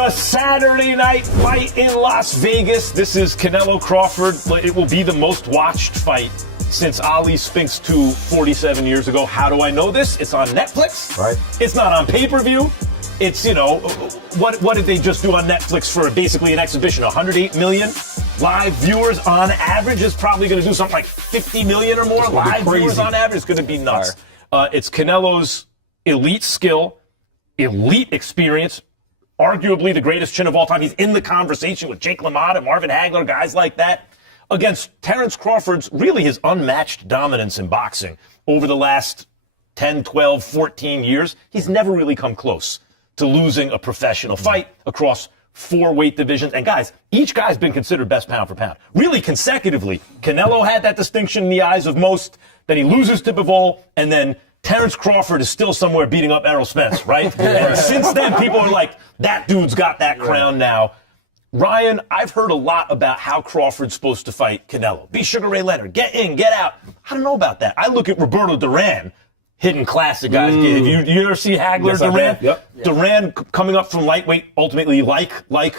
The Saturday night fight in Las Vegas. This is Canelo Crawford. It will be the most watched fight since Ali Spinks 2 47 years ago. How do I know this? It's on Netflix. Right. It's not on pay-per-view. It's, you know, what did they just do on Netflix for basically an exhibition? 108 million live viewers on average. Is probably going to do something like 50 million or more live viewers on average. It's going to be nuts. It's Canelo's elite skill, elite experience, arguably the greatest chin of all time. He's in the conversation with Jake LaMotta, Marvin Hagler, guys like that, against Terence Crawford's really his unmatched dominance in boxing over the last 10, 12, 14 years. He's never really come close to losing a professional fight across 4 weight divisions. And guys, each guy's been considered best pound for pound. Really consecutively. Canelo had that distinction in the eyes of most. Then he loses to Bivol, and then Terence Crawford is still somewhere beating up Errol Spence, right? And since then, people are like, that dude's got that crown now. Ryan, I've heard a lot about how Crawford's supposed to fight Canelo. Be Sugar Ray Leonard, get in, get out. I don't know about that. I look at Roberto Duran, hidden classic guys. Have you ever see Hagler, Duran? Yep. Duran coming up from lightweight, ultimately like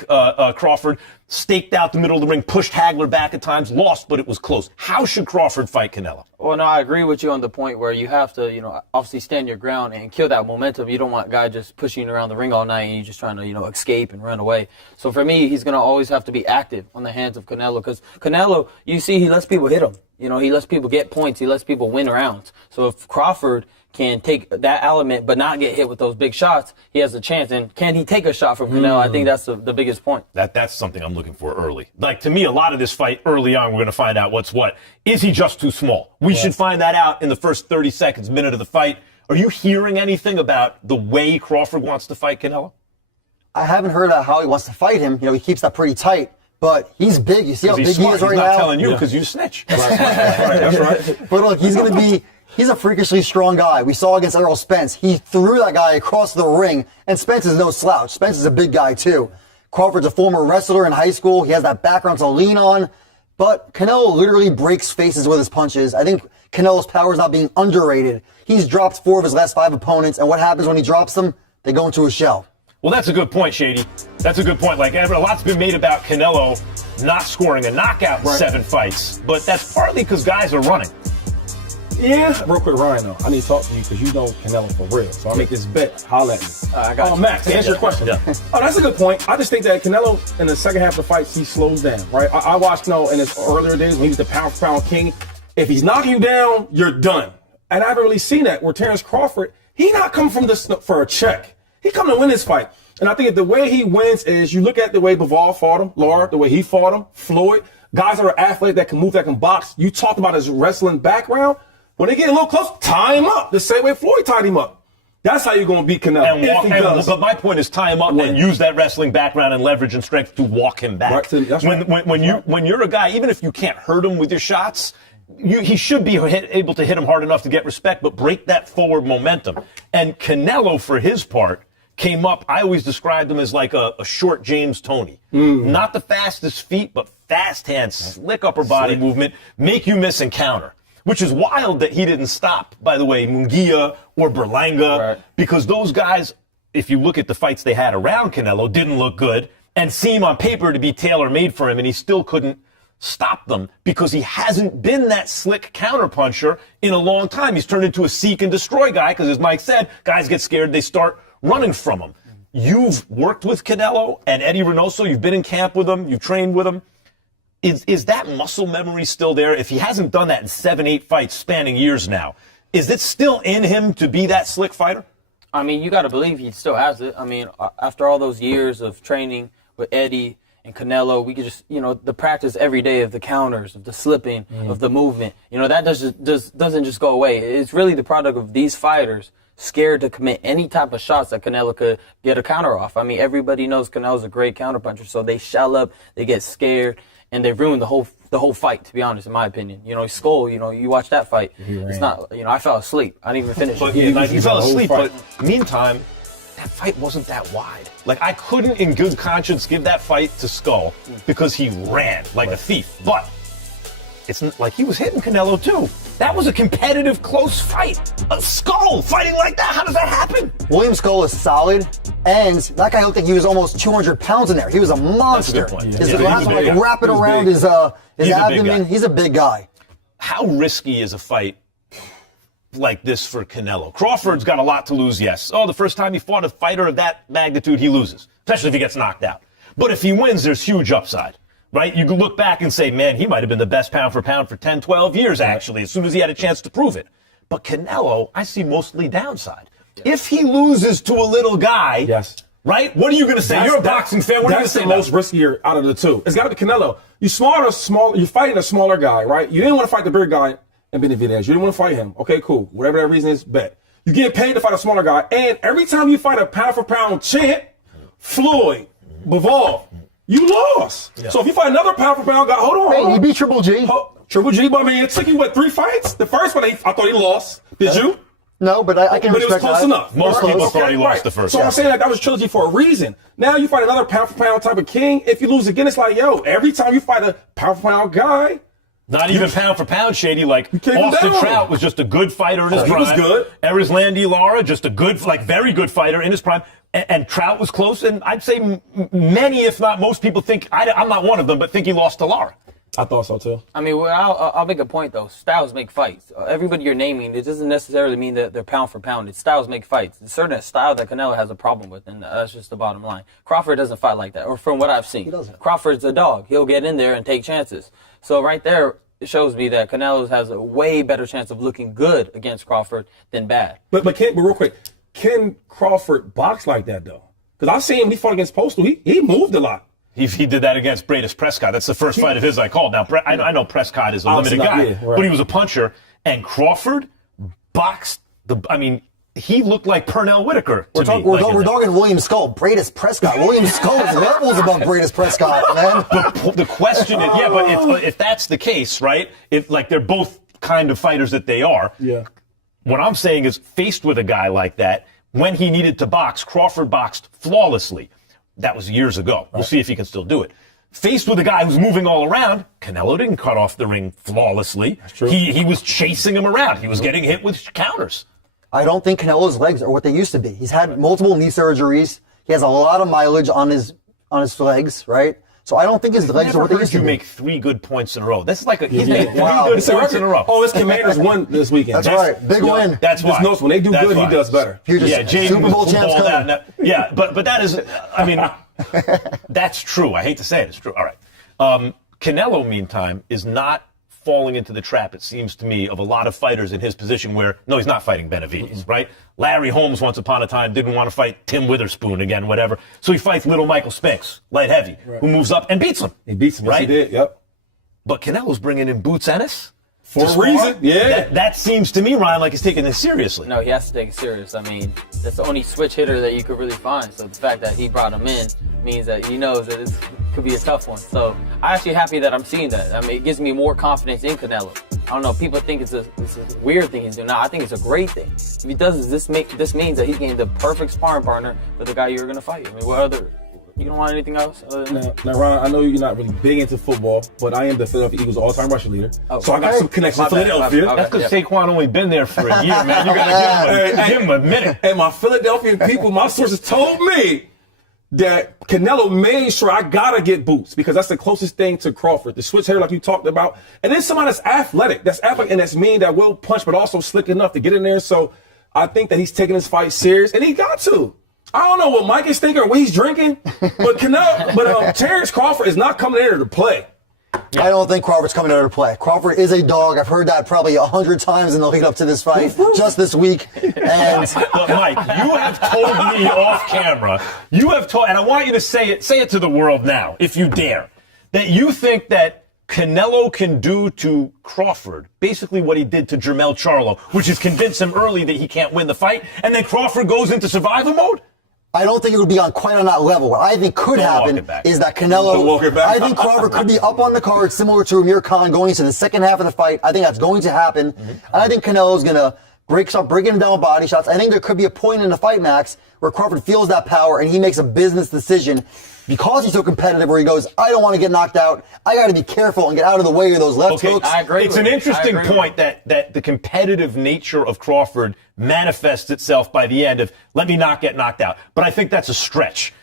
Crawford, staked out the middle of the ring, pushed Hagler back at times, lost, but it was close. How should Crawford fight Canelo? Well, no, I agree with you on the point where you have to, obviously stand your ground and kill that momentum. You don't want a guy just pushing around the ring all night and you're just trying to, escape and run away. So for me, he's going to always have to be active on the hands of Canelo, because Canelo, you see, he lets people hit him. He lets people get points. He lets people win rounds. So if Crawford can take that element but not get hit with those big shots, he has a chance. And can he take a shot from Canelo? I think that's the biggest point. That's something I'm looking for early. Like, to me, a lot of this fight early on, we're going to find out what's what. Is he just too small? We should find that out in the first 30 seconds, minute of the fight. Are you hearing anything about the way Crawford wants to fight Canelo? I haven't heard how he wants to fight him. He keeps that pretty tight. But he's big. You see how big he is right now? He's not telling you because you snitch. That's right. But look, he's a freakishly strong guy. We saw against Errol Spence. He threw that guy across the ring, and Spence is no slouch. Spence is a big guy, too. Crawford's a former wrestler in high school. He has that background to lean on. But Canelo literally breaks faces with his punches. I think Canelo's power is not being underrated. He's dropped 4 of his last 5 opponents, and what happens when he drops them? They go into a shell. Well, that's a good point, Shady. That's a good point. Like, a lot's been made about Canelo not scoring a knockout in 7 fights, but that's partly because guys are running. Yeah. Real quick, Ryan, though, I need to talk to you because you know Canelo for real. So I'll make this bet. Holla at me. I got you. Max, to answer your question. Yeah. Oh, that's a good point. I just think that Canelo, in the second half of the fights, he slows down, right? I watched Canelo in his earlier days when he was the pound-for-pound king. If he's knocking you down, you're done. And I haven't really seen that where Terence Crawford, he not coming from this for a check. He come to win this fight. And I think that the way he wins is you look at the way Bivol fought him, Laura, the way he fought him, Floyd, guys that are athletes that can move, that can box. You talked about his wrestling background. When they get a little close, tie him up the same way Floyd tied him up. That's how you're going to beat Canelo. But my point is tie him up and use that wrestling background and leverage and strength to walk him back. Right, that's when you're a guy, even if you can't hurt him with your shots, he should be able to hit him hard enough to get respect, but break that forward momentum. And Canelo, for his part, came up, I always described him as like a short James Toney. Not the fastest feet, but fast hands, slick upper body movement, make you miss and counter. Which is wild that he didn't stop, by the way, Munguia or Berlanga, because those guys, if you look at the fights they had around Canelo, didn't look good and seem on paper to be tailor-made for him, and he still couldn't stop them because he hasn't been that slick counterpuncher in a long time. He's turned into a seek and destroy guy because, as Mike said, guys get scared, they start running from him. You've worked with Canelo and Eddie Reynoso. You've been in camp with him. You've trained with him. Is that muscle memory still there? If he hasn't done that in 7, 8 fights spanning years now, is it still in him to be that slick fighter? I mean, you got to believe he still has it. I mean, after all those years of training with Eddie and Canelo, we could just, the practice every day of the counters, of the slipping, of the movement. That doesn't just go away. It's really the product of these fighters scared to commit any type of shots that Canelo could get a counter off. I mean, everybody knows Canelo's a great counterpuncher, so they shell up, they get scared, and they ruined the whole fight, to be honest, in my opinion. Skull, you watch that fight. It's not, I fell asleep. I didn't even finish it. You fell asleep, but meantime, that fight wasn't that wide. Like, I couldn't in good conscience give that fight to Skull because he ran like a thief. But it's like he was hitting Canelo too. That was a competitive, close fight. A Skull fighting like that. How does that happen? William Skull is solid, and that guy looked like he was almost 200 pounds in there. He was a monster. That's a good point. His Yeah, last he's one, big. like wrapping He's around big. his He's a big abdomen. guy. He's a big guy. How risky is a fight like this for Canelo? Crawford's got a lot to lose, yes. Oh, the first time he fought a fighter of that magnitude, he loses, especially if he gets knocked out. But if he wins, there's huge upside, right? You can look back and say, man, he might have been the best pound for pound for 10, 12 years, actually, as soon as he had a chance to prove it. But Canelo, I see mostly downside. If he loses to a little guy, Yes. right? What are you going to say? You're a boxing fan. What are you going to That's say? the most riskier out of the two. It's got to be Canelo. You're fighting a smaller guy, right? You didn't want to fight the bigger guy in Benavidez. You didn't want to fight him. Okay, cool. Whatever that reason is, bet. You get paid to fight a smaller guy, and every time you fight a pound for pound champ, Floyd, Bivol, you lost. Yeah. So if you fight another pound for pound guy, hold on. Hey, he beat Triple G. Triple G, but I mean, it took you, what, 3 fights? The first one, I thought he lost. Did you? No, but I can But it was respect close that. enough. Most Right. people thought he lost Right. the first So one. I'm saying that was a trilogy for a reason. Now you fight another pound for pound type of king. If you lose again, it's like, yo, every time you fight a pound for pound guy, Not even pound for pound, Shady. Like can't go Austin down. Trout was just a good fighter in his Oh, he prime. was good. Erislandy Lara, just a good, like very good fighter in his prime. And Trout was close. And I'd say many, if not most people think, I'm not one of them, but think he lost to Lara. I thought so too. I mean, I'll make a point though. Styles make fights. Everybody you're naming, it doesn't necessarily mean that they're pound for pound. It's styles make fights. It's certain style that Canelo has a problem with, and that's just the bottom line. Crawford doesn't fight like that, or from what I've seen. He doesn't. Crawford's a dog. He'll get in there and take chances. So right there, it shows me that Canelo has a way better chance of looking good against Crawford than bad. But real quick, can Crawford box like that though? Because I've seen him when he fought against Postal. He moved a lot. He did that against Bradis Prescott. That's the first fight of his I called. Now, I know Prescott is a limited Obviously guy, not, yeah, right. but he was a puncher. And Crawford boxed he looked like Pernell Whitaker to me. We're Like, talking William Skull, Bradis Prescott. William Skull is levels above Bradis Prescott, man. the question is, yeah, but if that's the case, right? If like they're both kind of fighters that they are. Yeah. What I'm saying is, faced with a guy like that, when he needed to box, Crawford boxed flawlessly. That was years ago. We'll see if he can still do it. Faced with a guy who's moving all around, Canelo didn't cut off the ring flawlessly. That's true. He was chasing him around. He was getting hit with counters. I don't think Canelo's legs are what they used to be. He's had multiple knee surgeries. He has a lot of mileage on his legs, right? So I don't think his legs are what they used to You be. make 3 good points in a row. This is like he's Yeah. made 3 Wow. good It's a points in a row. record. Oh, his Commanders won this weekend. That's right. Big win. That's Just why. notes when they do That's good, why. he does better. Future Yeah, Jaden Super Bowl was champs balled coming. out. Yeah, but that is, I mean, that's true. I hate to say it, it's true. All right. Canelo, meantime, is not falling into the trap, it seems to me, of a lot of fighters in his position where, no, he's not fighting Benavidez, right? Larry Holmes, once upon a time, didn't want to fight Tim Witherspoon again, whatever. So he fights little Michael Spinks, light heavy, who moves up and beats him. He beats him. Yes, right? he did. Yep. But Canelo's bringing in Boots Ennis. For to a reason. spar. Yeah. That seems to me, Ryan, like he's taking this seriously. No, he has to take it serious. I mean, that's the only switch hitter that you could really find. So the fact that he brought him in means that he knows that this could be a tough one. So I'm actually happy that I'm seeing that. I mean, it gives me more confidence in Canelo. I don't know. People think it's a weird thing he's doing. No, I think it's a great thing. If he does this means that he's getting the perfect sparring partner for the guy you're going to fight. I mean, what other? You don't want anything else other than that? Now, Ron, I know you're not really big into football, but I am the Philadelphia Eagles all-time rushing leader. So I got some connections to My bad, Philadelphia. my bad. That's because Saquon only been there for a year, man. You gotta give him a minute. And my Philadelphia people, my sources told me that Canelo made sure I gotta get Boots because that's the closest thing to Crawford. The switch hitter like you talked about. And then somebody that's athletic and that's mean, that will punch, but also slick enough to get in there. So I think that he's taking his fight serious, and he got to. I don't know what Mike is thinking or what he's drinking, but Terrence Crawford is not coming in there to play. I don't think Crawford's coming out to play. Crawford is a dog. I've heard that probably 100 times in the lead up to this fight, just this week. And But Mike, you have told me off camera, and I want you to say it to the world now, if you dare, that you think that Canelo can do to Crawford basically what he did to Jermell Charlo, which is convince him early that he can't win the fight, and then Crawford goes into survival mode? I don't think it would be on quite on that level. What I think could Don't walk happen it back. is that Don't walk it Canelo, back. I think Crawford could be up on the card similar to Amir Khan going into the second half of the fight. I think that's going to happen. And I think Canelo's going to start breaking him down with body shots. I think there could be a point in the fight, Max, where Crawford feels that power and he makes a business decision because he's so competitive where he goes, I don't want to get knocked out. I got to be careful and get out of the way of those left hooks. I agree. It's an interesting point that the competitive nature of Crawford manifests itself by the end of, let me not get knocked out. But I think that's a stretch.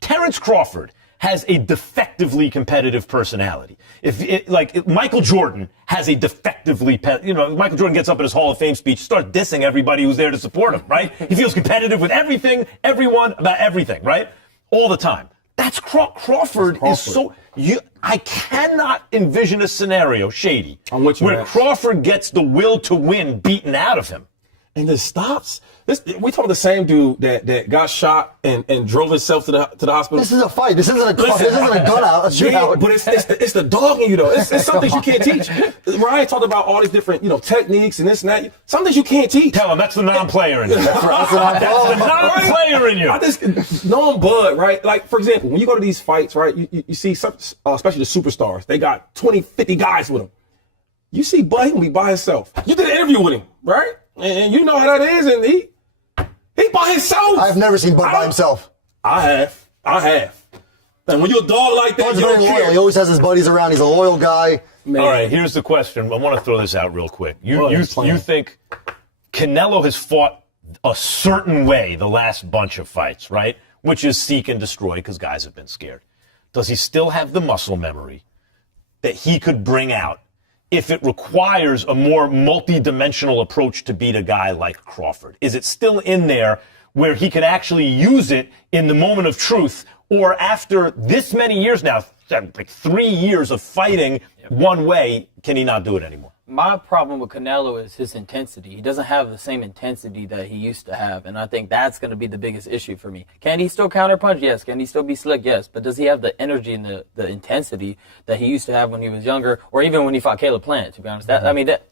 Terrence Crawford has a defectively competitive personality. If Michael Jordan has a defectively, Michael Jordan gets up in his Hall of Fame speech, starts dissing everybody who's there to support him, right? He feels competitive with everything, everyone, about everything, right? All the time. That's Crawford is so. I cannot envision a scenario, Shady, where Crawford gets the will to win beaten out of him. And this stops. We talking the same dude that got shot and drove himself to the hospital. This is a fight. This isn't a gun out, a shootout. Yeah, but it's the dog in you though. It's some things you can't teach. Ryan talked about all these different techniques and this and that. Some things you can't teach. Tell him that's the non-player in you. That's the non-player in you. I just know him, Bud, right? Like, for example, when you go to these fights, right, you see some, especially the superstars, they got 20, 50 guys with them. You see Bud, he gonna be by himself. You did an interview with him, right? And you know how that is, and he by himself. I've never seen Bud by himself. I have. And when you're a dog like that, Bud's you very don't loyal. care. He always has his buddies around. He's a loyal guy. Man. All right, here's the question. I want to throw this out real quick. You think Canelo has fought a certain way the last bunch of fights, right? Which is seek and destroy because guys have been scared. Does he still have the muscle memory that he could bring out if it requires a more multi-dimensional approach to beat a guy like Crawford? Is it still in there where he can actually use it in the moment of truth, or after this many years now, like 3 years of fighting one way, can he not do it anymore? My problem with Canelo is his intensity. He doesn't have the same intensity that he used to have, and I think that's going to be the biggest issue for me. Can he still counterpunch? Yes. Can he still be slick? Yes. But does he have the energy and the intensity that he used to have when he was younger, or even when he fought Caleb Plant, to be honest? That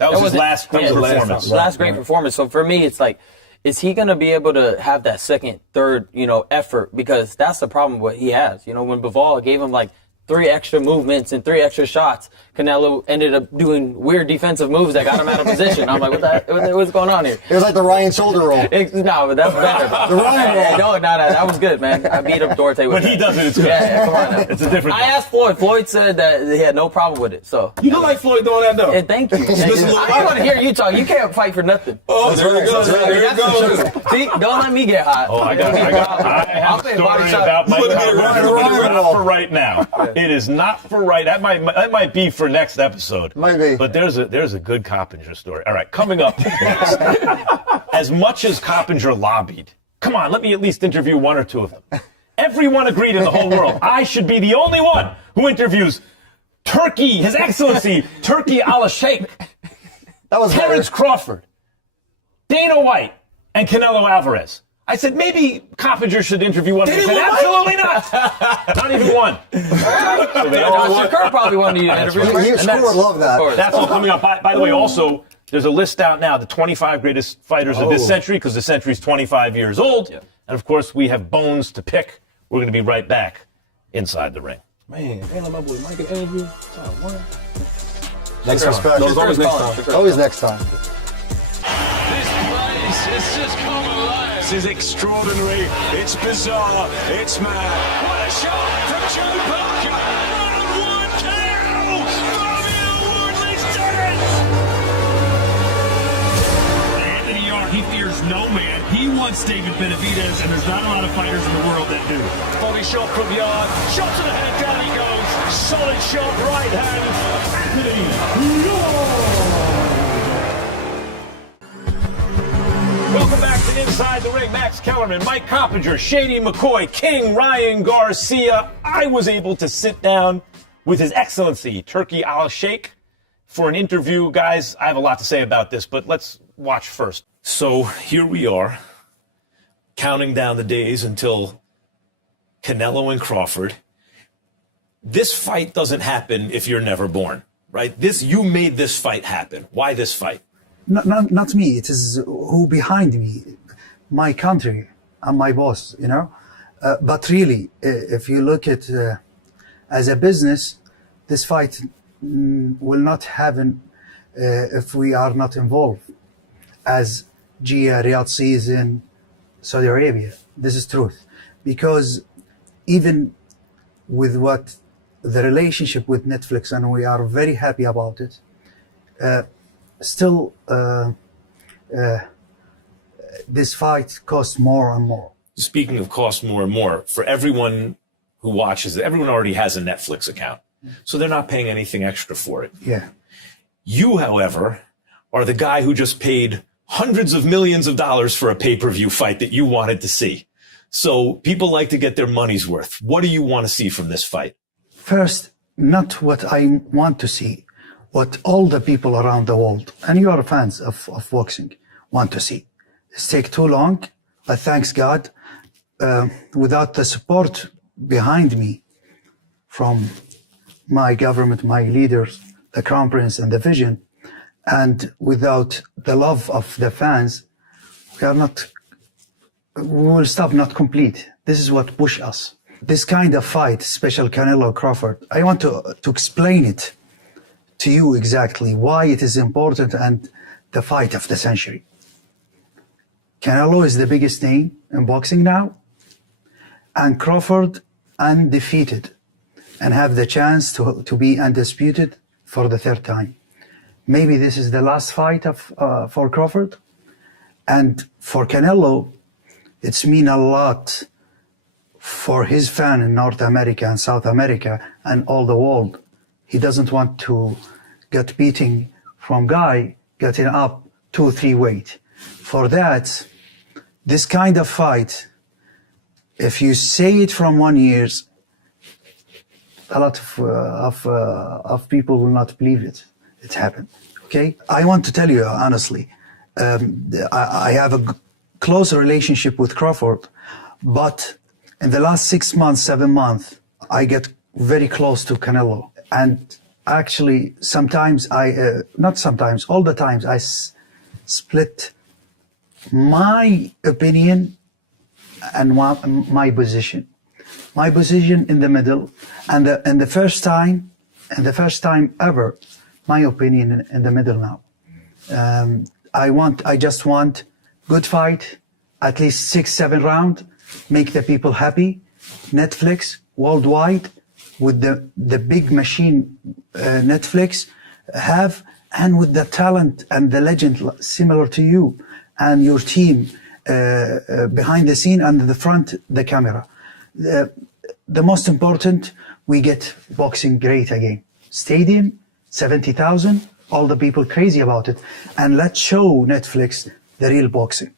was his last great performance. Last great performance. So for me, it's like, is he going to be able to have that second, third, effort? Because that's the problem what he has. When Bivol gave him like 3 extra movements and 3 extra shots, Canelo ended up doing weird defensive moves that got him out of position. I'm like, what's going on here? It was like the Ryan shoulder roll. No, but that's better. The Ryan roll. No, that was good, man. I beat up Duarte with When he does it, it's good. Yeah, come on now. It's a different. I asked Floyd. Floyd said that he had no problem with it. So You look like Floyd doing that, though. and thank you. I don't want to hear you talk. You can't fight for nothing. Oh, there it goes. There it goes. See, don't let me get hot. Oh, I have a story about my not for right now. It is not for right. That might be for next episode. Might be. But there's a good Coppinger story. All right, coming up next. As much as Coppinger lobbied, come on, let me at least interview 1 or 2 of them. Everyone agreed in the whole world I should be the only one who interviews Turkey, His Excellency, Turkey Al-Sheikh, That was Terrence Crawford, Dana White, and Canelo Alvarez. I said, maybe Coppinger should interview one of them. He said, absolutely not. Not even one. So they all Shakur probably wanted you to interview. Shakur would love that. That's all coming up. By the way, also, there's a list out now, the 25 greatest fighters of this century, because the century's 25 years old. Yeah. And, of course, we have bones to pick. We're going to be right back inside the ring. Man, my boy Mike an interview. Next respect. No, it's always next time. Always next time. This place has just come alive. This is extraordinary. It's bizarre. It's mad. What a shot from Joe Parker. Round 1 KO. Fabio Wardley's done it. Anthony Yarn, he fears no man. He wants David Benavidez, and there's not a lot of fighters in the world that do. Body shot from Yard. Shot to the head. Down he goes. Solid shot. Right hand. Anthony Yarn. Welcome back to Inside the Ring. Max Kellerman, Mike Coppinger, Shady McCoy, King Ryan Garcia. I was able to sit down with His Excellency, Turkey Al-Sheikh, for an interview. Guys, I have a lot to say about this, but let's watch first. So here we are, counting down the days until Canelo and Crawford. This fight doesn't happen if you're never born, right? You made this fight happen. Why this fight? Not me. It is who behind me, my country and my boss, But really, if you look at as a business, this fight will not happen if we are not involved. as Riyadh sees in Saudi Arabia. This is truth. Because even with what the relationship with Netflix, and we are very happy about it, still this fight costs more and more. Speaking of cost more and more, for everyone who watches it, everyone already has a Netflix account. So they're not paying anything extra for it. Yeah. You, however, are the guy who just paid hundreds of millions of dollars for a pay-per-view fight that you wanted to see. So people like to get their money's worth. What do you want to see from this fight? First, not what I want to see, what all the people around the world, and you are fans of boxing, want to see. It's take too long, but thanks God, without the support behind me from my government, my leaders, the Crown Prince and the vision, and without the love of the fans, we will stop not complete. This is what push us. This kind of fight, special Canelo Crawford, I want to explain it to you exactly why it is important and the fight of the century. Canelo is the biggest name in boxing now, and Crawford undefeated and have the chance to be undisputed for the third time. Maybe this is the last fight for Crawford, and for Canelo, it's mean a lot for his fan in North America and South America and all the world. He doesn't want to get beating from guy getting up 2-3 weight. For that, this kind of fight, if you say it from 1 year, a lot of people will not believe it. It happened. Okay, I want to tell you honestly, I have a close relationship with Crawford, but in the last 6 months, 7 months, I get very close to Canelo. And actually, sometimes not sometimes, all the times, I split my opinion and my position. My position in the middle, and the first time ever, my opinion in the middle now. I just want good fight, at least 6-7 rounds, make the people happy. Netflix worldwide with the big machine Netflix have, and with the talent and the legend similar to you and your team behind the scene and the front, the camera. The most important, we get boxing great again. Stadium, 70,000, all the people crazy about it. And let's show Netflix the real boxing.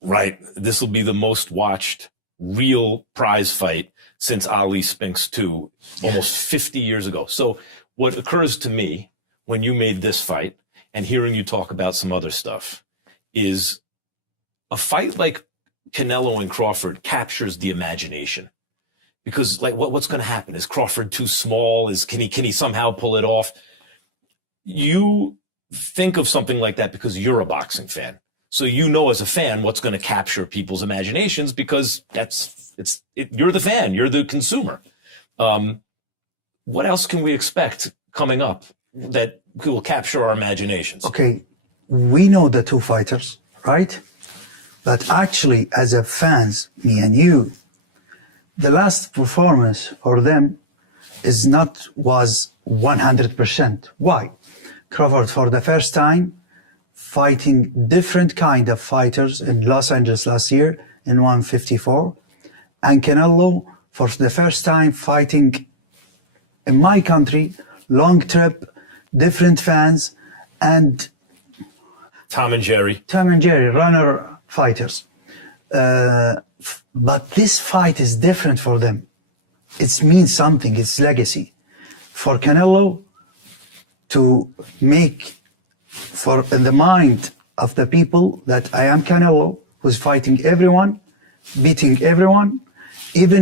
Right. This will be the most watched real prize fight since Ali Spinks 2, almost 50 years ago. So what occurs to me when you made this fight and hearing you talk about some other stuff is a fight like Canelo and Crawford captures the imagination. Because like what's going to happen? Is Crawford too small? Can he somehow pull it off? You think of something like that because you're a boxing fan. So you know as a fan what's going to capture people's imaginations because you're the fan, you're the consumer. What else can we expect coming up that will capture our imaginations? Okay, we know the two fighters, right? But actually, as a fans, me and you, the last performance for them was 100%. Why? Crawford for the first time fighting different kind of fighters in Los Angeles last year in 154, and Canelo for the first time fighting in my country, long trip, different fans, and Tom and Jerry, runner fighters. But this fight is different for them. It means something, it's legacy. For Canelo to make in the mind of the people that I am Canelo, who's fighting everyone, beating everyone, even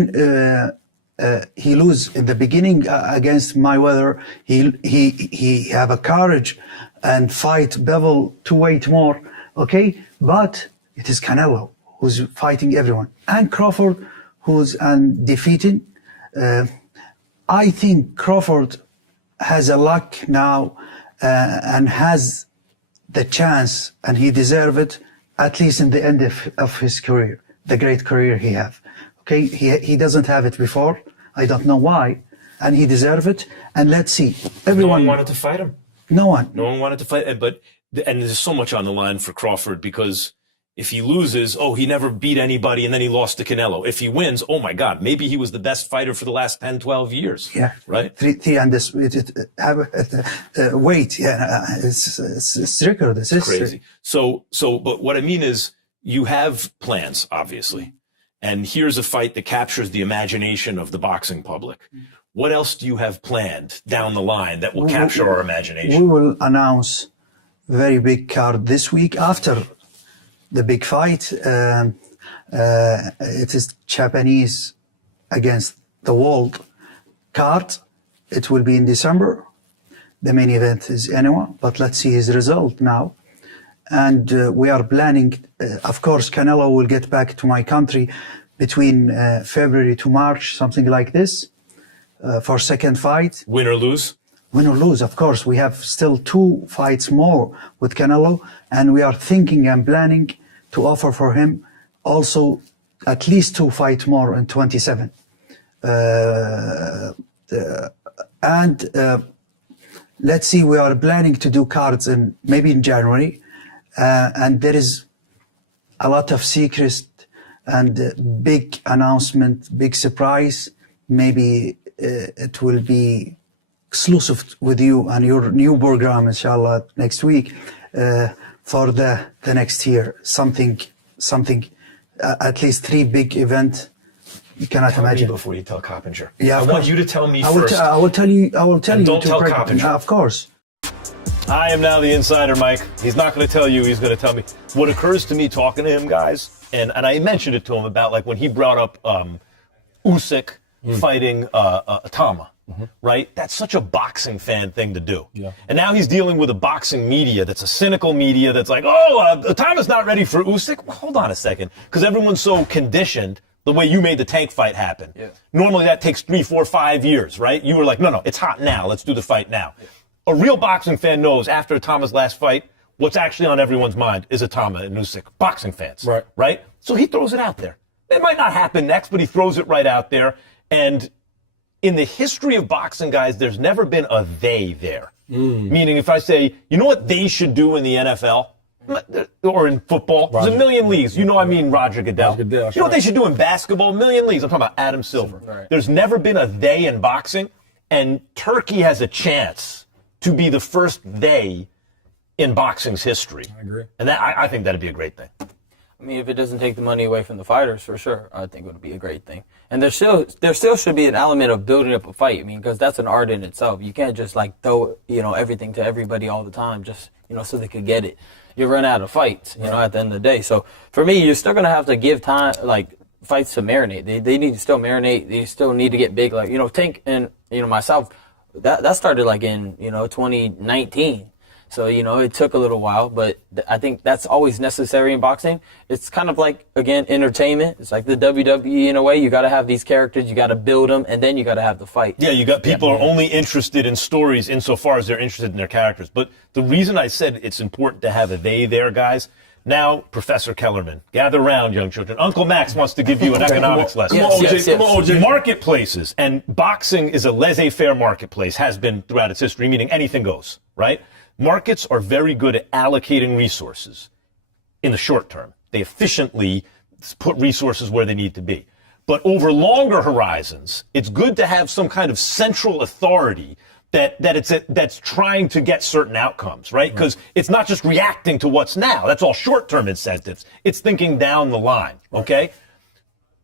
he lose in the beginning against Mayweather, he have a courage and fight Bevel 2 weight more, okay? But it is Canelo who's fighting everyone. And Crawford, who's undefeated. I think Crawford has a luck now and has the chance, and he deserved it, at least in the end of his career, the great career he have. Okay, he doesn't have it before. I don't know why, and he deserved it. And let's see, everyone No one wanted to fight him. No one. No one wanted to fight, and there's so much on the line for Crawford because if he loses, he never beat anybody and then he lost to Canelo. If he wins, oh my God, maybe he was the best fighter for the last 10, 12 years. Yeah. Right? Three and this weight. Yeah. It's record. It's Crazy. So, but what I mean is you have plans, obviously. And here's a fight that captures the imagination of the boxing public. What else do you have planned down the line that will capture our imagination? We will announce very big card this week after the big fight. It is Japanese against the world card. It will be in December. The main event is Enoa, but let's see his result now. And we are planning, of course, Canelo will get back to my country between February to March, something like this, for second fight. Win or lose? Win or lose, of course. We have still 2 fights more with Canelo, and we are thinking and planning to offer for him also at least 2 fights more in 27. Let's see, we are planning to do cards maybe in January, and there is a lot of secrets and big announcement, big surprise. Maybe it will be exclusive with you and your new program, inshallah, next week for the next year. Something, at least 3 big events. You cannot imagine. Before you tell Coppinger. Yeah, I want you to tell me first. I will tell you. And don't tell Coppinger. Of course. I am now the insider, Mike. He's not going to tell you. He's going to tell me. What occurs to me talking to him, guys, and I mentioned it to him about like when he brought up Usyk fighting Tama, right? That's such a boxing fan thing to do. Yeah. And now he's dealing with a boxing media that's a cynical media that's like, Tama's not ready for Usyk. Well, hold on a second, because everyone's so conditioned the way you made the Tank fight happen. Yeah. Normally that takes 3, 4, 5 years, right? You were like, no, it's hot now. Let's do the fight now. Yeah. A real boxing fan knows after Tama's last fight, what's actually on everyone's mind is Tama and Usyk. Boxing fans, right? So he throws it out there. It might not happen next, but he throws it right out there. And in the history of boxing, guys, there's never been a they there. Meaning if I say, you know what they should do in the NFL? Or in football, there's a million leagues. You know, I mean Roger Goodell. You know what they should do in basketball? A million leagues. I'm talking about Adam Silver. Right. There's never been a they in boxing, and Turkey has a chance to be the first they in boxing's history. I agree. And that I think that'd be a great thing. I mean, if it doesn't take the money away from the fighters, for sure, I think it would be a great thing. And there still should be an element of building up a fight. I mean, because that's an art in itself. You can't just like throw, everything to everybody all the time, just, so they could get it. You run out of fights, at the end of the day. So for me, you're still going to have to give time, like fights to marinate. They need to still marinate. They still need to get big. Like, Tank and, myself, that started like in, 2019. So, it took a little while, but I think that's always necessary in boxing. It's kind of like, again, entertainment. It's like the WWE in a way. You got to have these characters, you got to build them, and then you got to have the fight. Yeah, you got people are only interested in stories insofar as they're interested in their characters. But the reason I said it's important to have a they there, guys, now, Professor Kellerman, gather round, young children. Uncle Max wants to give you an economics lesson. Come on, OJ. Marketplaces, and boxing is a laissez-faire marketplace, has been throughout its history, meaning anything goes, right? Markets are very good at allocating resources in the short term. They efficiently put resources where they need to be. But over longer horizons, it's good to have some kind of central authority that's trying to get certain outcomes, right? Because it's not just reacting to what's now. That's all short-term incentives. It's thinking down the line, okay?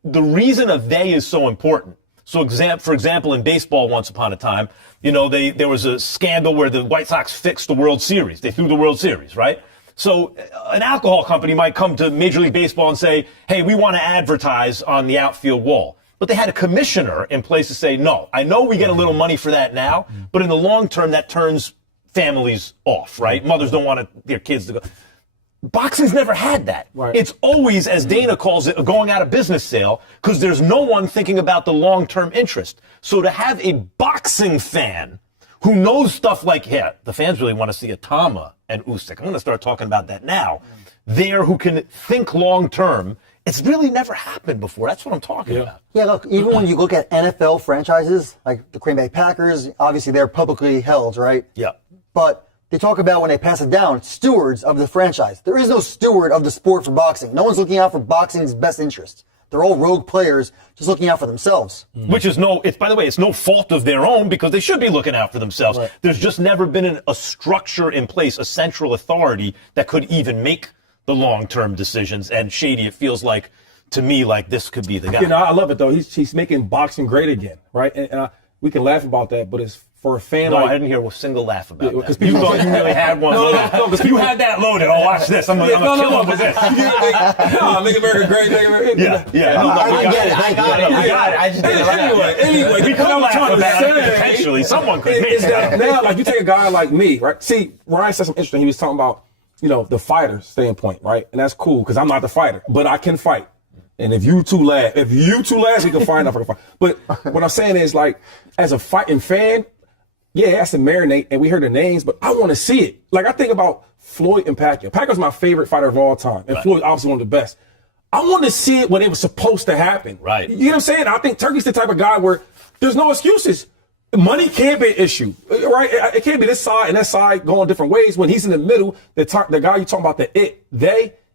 The reason a they is so important. So, for example, in baseball, once upon a time, there was a scandal where the White Sox fixed the World Series. They threw the World Series, right? So an alcohol company might come to Major League Baseball and say, hey, we want to advertise on the outfield wall. But they had a commissioner in place to say, no, I know we get a little money for that now, but in the long term, that turns families off, right? Mothers don't want their kids to go. Boxing's never had that. Right. It's always, as Dana calls it, a going out of business sale because there's no one thinking about the long-term interest. So to have a boxing fan who knows stuff like, the fans really want to see a Tama and Usyk. I'm going to start talking about that now. There, who can think long term. It's really never happened before. That's what I'm talking about. Yeah, look, even when you look at NFL franchises, like the Green Bay Packers, obviously they're publicly held, right? Yeah. But they talk about when they pass it down, stewards of the franchise. There is no steward of the sport for boxing. No one's looking out for boxing's best interest. They're all rogue players just looking out for themselves. Which is by the way, it's no fault of their own because they should be looking out for themselves. Right. There's just never been a structure in place, a central authority that could even make the long-term decisions. And Shady, it feels like, to me, like this could be the guy. You know, I love it though. He's making boxing great again, right? And we can laugh about that, but it's for a fan. No, like, I didn't hear a single laugh about that. Because You people thought you really had one. No, because you had that loaded. Oh, watch this. I'm gonna kill him with this. No, make America great. Make America. Yeah. No, I get it. I got it. I just did it. Anyway, we could what I'm laugh trying to about it. say Potentially, someone could. is that now, like, you take a guy like me, right? See, Ryan said something interesting. He was talking about, the fighter standpoint, right? And that's cool because I'm not the fighter, but I can fight. And if you two laugh, we can fight enough for a fight. But what I'm saying is, like, as a fighting fan, yeah, it has to marinate, and we heard the names, but I want to see it. Like, I think about Floyd and Pacquiao. Pacquiao's my favorite fighter of all time, and Floyd obviously one of the best. I want to see it when it was supposed to happen. Right. You know what I'm saying? I think Turkey's the type of guy where there's no excuses. Money can't be an issue, right? It can't be this side and that side going different ways. When he's in the middle, the guy you're talking about,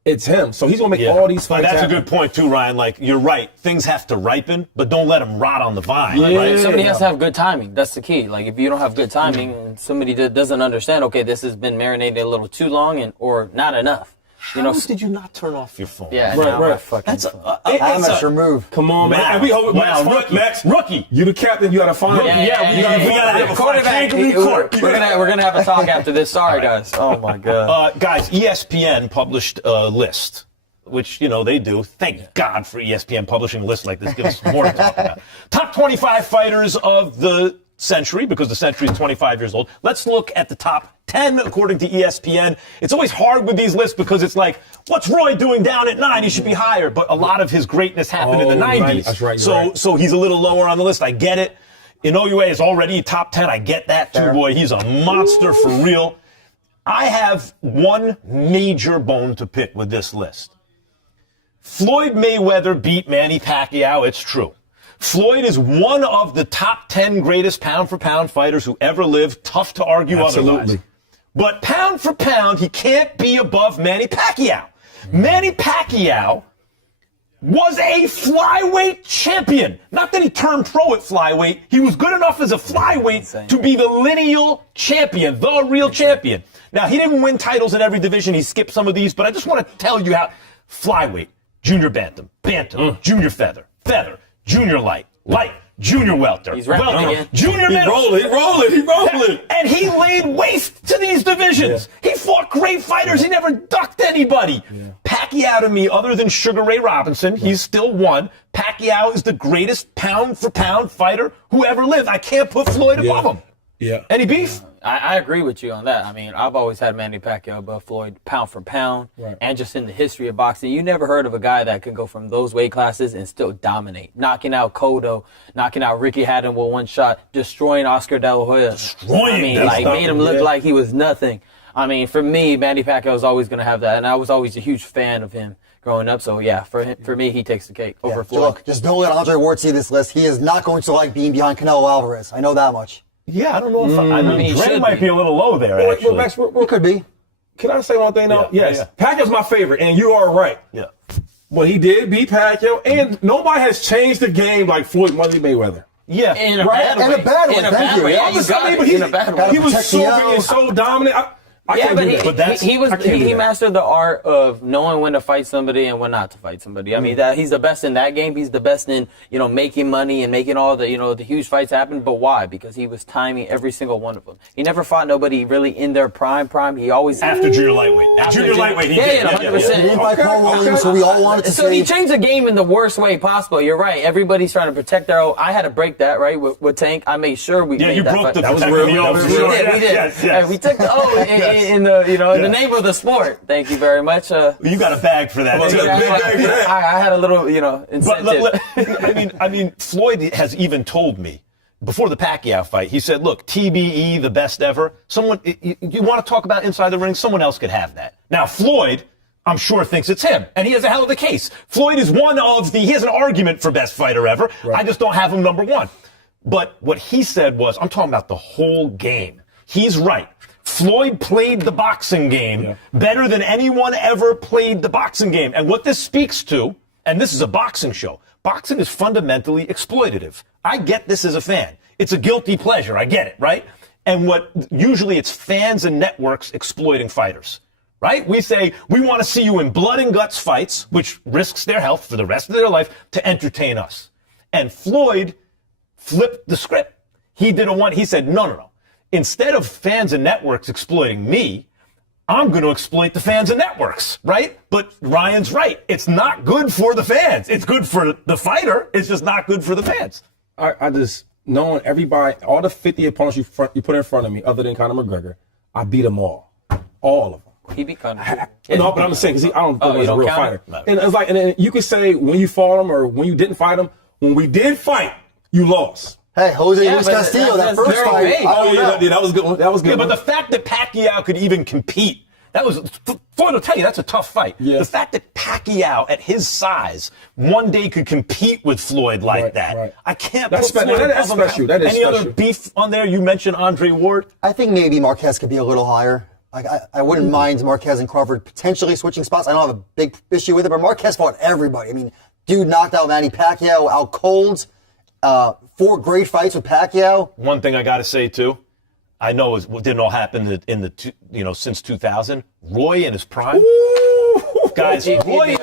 it's him. So he's going to make all these fights That's happen. a good point, too, Ryan. Like, you're right. Things have to ripen, but don't let them rot on the vine. Right? Somebody has to have good timing. That's the key. Like, if you don't have good timing and somebody doesn't understand, okay, this has been marinated a little too long or not enough. How did you not turn off your phone? Yeah, Right, now right. I fucking That's Amateur move. Come on, man. Wow. And we hope Wow, Max, rookie. you the captain. You got to find Yeah, we gotta have a quarterback. We're gonna have a talk after this. Sorry, guys. Oh my god. Guys, ESPN published a list, which, they do. Thank God for ESPN publishing a list like this. Give us more to talk about. Top 25 fighters of the century, because the century is 25 years old. Let's look at the top 10 according to ESPN. It's always hard with these lists because it's like, what's Roy doing down at 9? He should be higher. But a lot of his greatness happened in the 90s. Right. That's right. So he's a little lower on the list. I get it. Inoue is already top 10. I get that too, boy. He's a monster for real. I have one major bone to pick with this list. Floyd Mayweather beat Manny Pacquiao. It's true. Floyd is one of the top 10 greatest pound-for-pound fighters who ever lived. Tough to argue otherwise. But pound for pound, he can't be above Manny Pacquiao. Manny Pacquiao was a flyweight champion. Not that he turned pro at flyweight. He was good enough as a flyweight to be the lineal champion, the real champion. Now, he didn't win titles in every division. He skipped some of these, but I just want to tell you how flyweight, junior bantam, junior feather, junior light, junior welter, He's rapping again. junior He middle. rolling. And he laid waste to these divisions. He fought great fighters. He never ducked anybody. Pacquiao, to me, other than Sugar Ray Robinson, he's still one. Pacquiao is the greatest pound-for-pound fighter who ever lived. I can't put Floyd above him. Yeah. Any beef? I agree with you on that. I mean, I've always had Manny Pacquiao above Floyd pound for pound. Right. And just in the history of boxing, you never heard of a guy that can go from those weight classes and still dominate. Knocking out Cotto, knocking out Ricky Hatton with one shot, destroying Oscar De La Hoya. Made him look like he was nothing. I mean, for me, Manny Pacquiao is always going to have that, and I was always a huge fan of him growing up. So, yeah, for me, he takes the cake over Floyd. Look, just don't let Andre Ward see this list. He is not going to like being behind Canelo Alvarez. I know that much. Yeah, I don't know if I mean, he Dre should might be a little low there, actually. Well, Max, It could be. can I say one thing though? Yeah, Yes. yeah. Pacquiao's my favorite, and you are right. Yeah. But he did beat Pacquiao, and nobody has changed the game like Floyd Money Mayweather. Yeah. In a Right, bad in way. a bad way, In a thank bad you. way. Yeah, I'm you just got I mean, it. but In a bad way. he was protect so the big elbow. and so dominant. I Yeah, can't but do that. But that's- he mastered the art of knowing when to fight somebody and when not to fight somebody. I mean, that he's the best in that game. He's the best in, making money and making all the, the huge fights happen. But why? Because he was timing every single one of them. He never fought nobody really in their prime. He always After junior lightweight. At junior lightweight, he did. 100%. He didn't fight Paul Williams, so we all wanted to So he say. changed the game in the worst way possible. You're right. Everybody's trying to protect their own. I had to break that, right, with Tank. I made sure we Yeah, made you that broke fight. the That was protecting real. the That was officer. real. We did. Yes. Hey, we took the in the name of the sport. Thank you very much. You got a bag for that. too. I had a little, But incentive. I mean, Floyd has even told me, before the Pacquiao fight, he said, look, TBE, the best ever. You want to talk about inside the ring? Someone else could have that. Now, Floyd, I'm sure thinks it's him, and he has a hell of a case. Floyd is he has an argument for best fighter ever. Right. I just don't have him number one. But what he said was, I'm talking about the whole game. He's right. Floyd played the boxing game better than anyone ever played the boxing game. And what this speaks to, and this is a boxing show, boxing is fundamentally exploitative. I get this as a fan. It's a guilty pleasure. I get it, right? And usually it's fans and networks exploiting fighters, right? We say, we want to see you in blood and guts fights, which risks their health for the rest of their life, to entertain us. And Floyd flipped the script. He said, no. Instead of fans and networks exploiting me, I'm going to exploit the fans and networks, right? But Ryan's right. It's not good for the fans. It's good for the fighter. It's just not good for the fans. I just, knowing everybody, all the 50 opponents you put in front of me, other than Conor McGregor, I beat them all. All of them. He beat Conor. No, but I'm saying, because I don't think he's a real fighter. No. And it's like, and then you could say when you fought him or when you didn't fight him, when we did fight, you lost. Hey, Jose Luis Castillo, that first fight. That was good. That was good. Yeah, but the fact that Pacquiao could even compete, Floyd will tell you that's a tough fight. Yeah. The fact that Pacquiao, at his size, one day could compete with Floyd like that. Right. I can't That's put Floyd that's above him. special. That is Any special. other beef on there? You mentioned Andre Ward. I think maybe Marquez could be a little higher. I wouldn't mind Marquez and Crawford potentially switching spots. I don't have a big issue with it, but Marquez fought everybody. I mean, dude knocked out Manny Pacquiao out cold. 4 great fights with Pacquiao. One thing I got to say too, I know it didn't all happen since 2000. Roy in his prime, guys. Roy in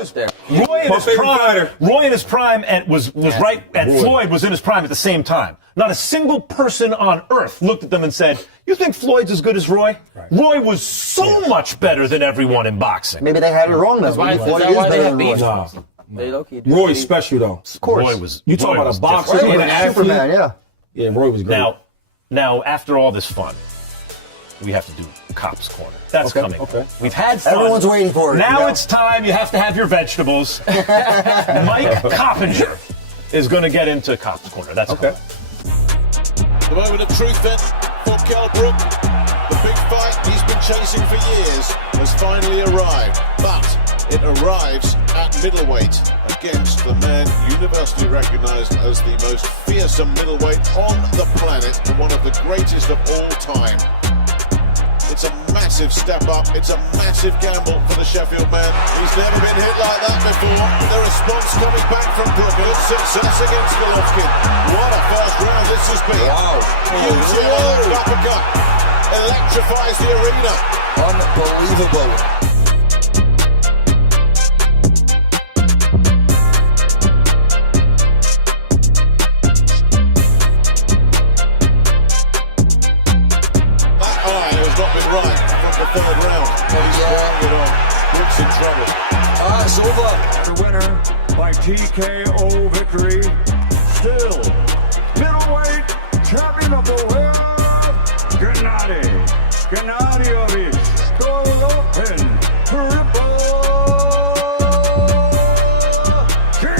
his prime and was right, and Floyd was in his prime at the same time. Not a single person on earth looked at them and said, "You think Floyd's as good as Roy?" Right. Roy was so much better than everyone in boxing. Maybe they had it wrong though. Is Floyd that is why they better have than Roy. beef? Nah. Roy's special though. Of course. Roy was. You talking Roy about was a boxer? different. Roy An was athlete? Superman, yeah. Yeah, Roy was great. Now, after all this fun, we have to do Cops Corner. That's coming. Okay. We've had fun. Everyone's waiting for it. Now it's time. You have to have your vegetables. Mike Coppinger is going to get into Cops Corner. That's okay. The moment of truth then for Kell Brook. The big fight he's been chasing for years has finally arrived. But it arrives at middleweight against the man universally recognized as the most fearsome middleweight on the planet and one of the greatest of all time. It's a massive step up. It's a massive gamble for the Sheffield man. He's never been hit like that before. The response coming back from Brook. Good success against Golovkin. What a first round this has been. Wow. UCLA uppercut electrifies the arena. Unbelievable. Not been right from the third round. He's throwing it on. Brook's in trouble. It's over. The winner by TKO victory. Still, middleweight champion of the world, Gennady Golovkin, Triple G.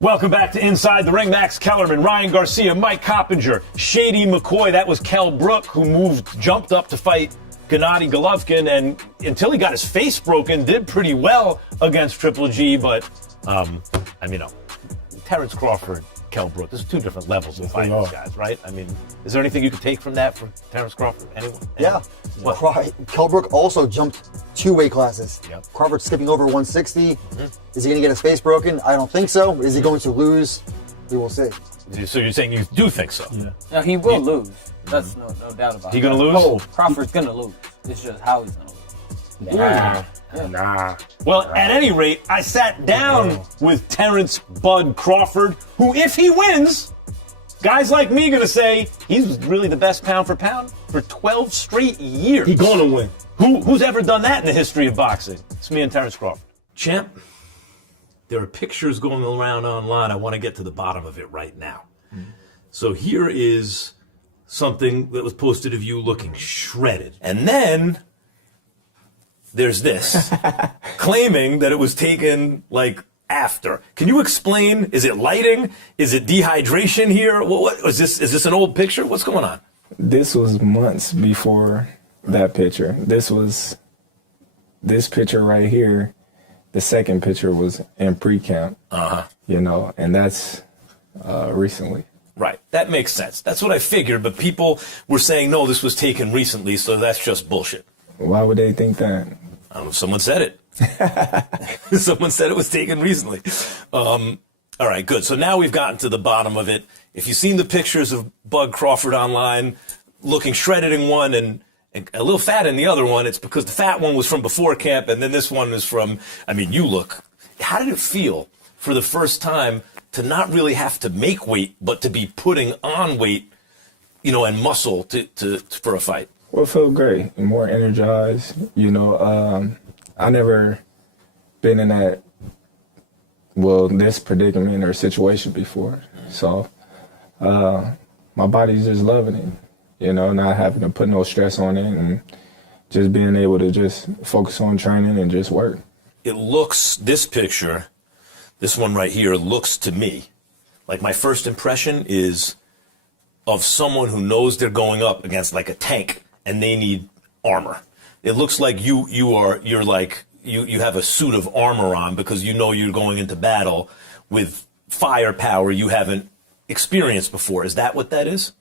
Welcome back to Inside the Ring. Max Kellerman, Ryan Garcia, Mike Coppinger, Shady McCoy. That was Kell Brook, who jumped up to fight Gennady Golovkin, and until he got his face broken, did pretty well against Triple G. But, Terrence Crawford, Kell Brook, there's 2 different levels of fighting these guys, right? I mean, is there anything you could take from that from Terrence Crawford? Anyone? Yeah. Kell Brook also jumped 2 weight classes. Yep. Crawford skipping over 160. Is he going to get his face broken? I don't think so. Is he going to lose? We will see. So you're saying you do think so? Yeah. No, he will lose. That's no doubt about it. He gonna lose? Oh, Crawford's gonna lose. It's just how he's gonna lose. Nah. Well, at any rate, I sat down with Terrence Bud Crawford, who, if he wins, guys like me gonna say he's really the best pound for pound for 12 straight years. He's gonna win. Who's ever done that in the history of boxing? It's me and Terrence Crawford. Champ, there are pictures going around online. I want to get to the bottom of it right now. So here is something that was posted of you looking shredded. And then there's this, claiming that it was taken like after. Can you explain? Is it lighting? Is it dehydration here? What is this? Is this an old picture? What's going on? This was months before that picture. This picture right here, the second picture was in pre-camp, you know, and that's recently. Right. That makes sense. That's what I figured, but people were saying, no, this was taken recently, so that's just bullshit. Why would they think that? Someone said it. Someone said it was taken recently. All right, good. So now we've gotten to the bottom of it. If you've seen the pictures of Bud Crawford online, looking shredded in one and a little fat in the other one, it's because the fat one was from before camp, and then this one is from, I mean, you look. How did it feel for the first time to not really have to make weight, but to be putting on weight, you know, and muscle for a fight? Well, it felt great, more energized. You know, I never been in this predicament or situation before. So my body's just loving it, you know, not having to put no stress on it and just being able to just focus on training and just work. It looks, this picture, this one right here, looks to me like my first impression is of someone who knows they're going up against like a tank and they need armor. It looks like you have a suit of armor on because you know you're going into battle with firepower you haven't experienced before. Is that what that is?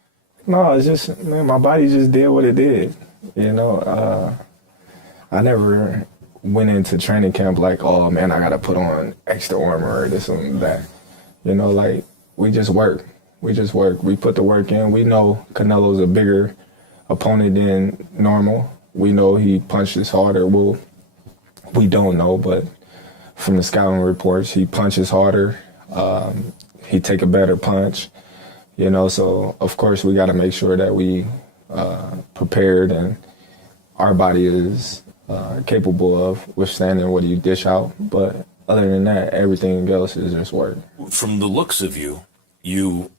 No, it's just, man, my body just did what it did. You know, I never went into training camp like, oh man, I got to put on extra armor or this and that. You know, like we just work. We put the work in. We know Canelo's a bigger opponent than normal. We know he punches harder. We don't know, but from the scouting reports, he punches harder. He take a better punch, you know. So of course we got to make sure that we prepared and our body is capable of withstanding what you dish out. But other than that, everything else is just work. From the looks of you, you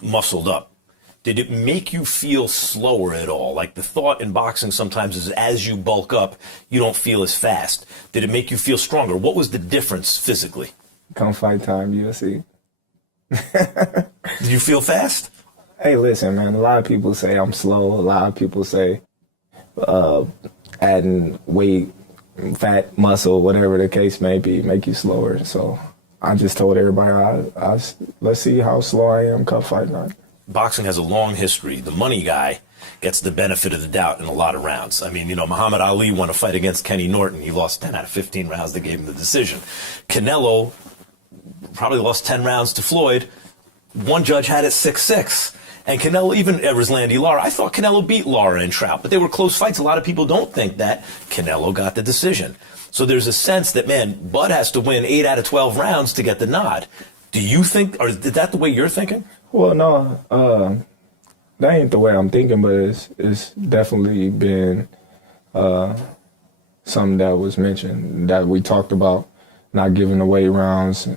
muscled up. Did it make you feel slower at all? Like the thought in boxing sometimes is as you bulk up, you don't feel as fast. Did it make you feel stronger? What was the difference physically? Come fight time, UFC. Did you feel fast? Hey, listen, man, a lot of people say I'm slow. A lot of people say adding weight, fat, muscle, whatever the case may be, make you slower. So I just told everybody, let's see how slow I am come fight night. Boxing has a long history. The money guy gets the benefit of the doubt in a lot of rounds. I mean, you know, Muhammad Ali won a fight against Kenny Norton. He lost 10 out of 15 rounds. They gave him the decision. Canelo probably lost 10 rounds to Floyd. One judge had it 6-6. And Canelo, even Erislandy Lara, I thought Canelo beat Lara and Trout, but they were close fights. A lot of people don't think that. Canelo got the decision. So there's a sense that, man, Bud has to win 8 out of 12 rounds to get the nod. Do you think, or is that the way you're thinking? Well, no, that ain't the way I'm thinking, but it's definitely been something that was mentioned, that we talked about, not giving away rounds,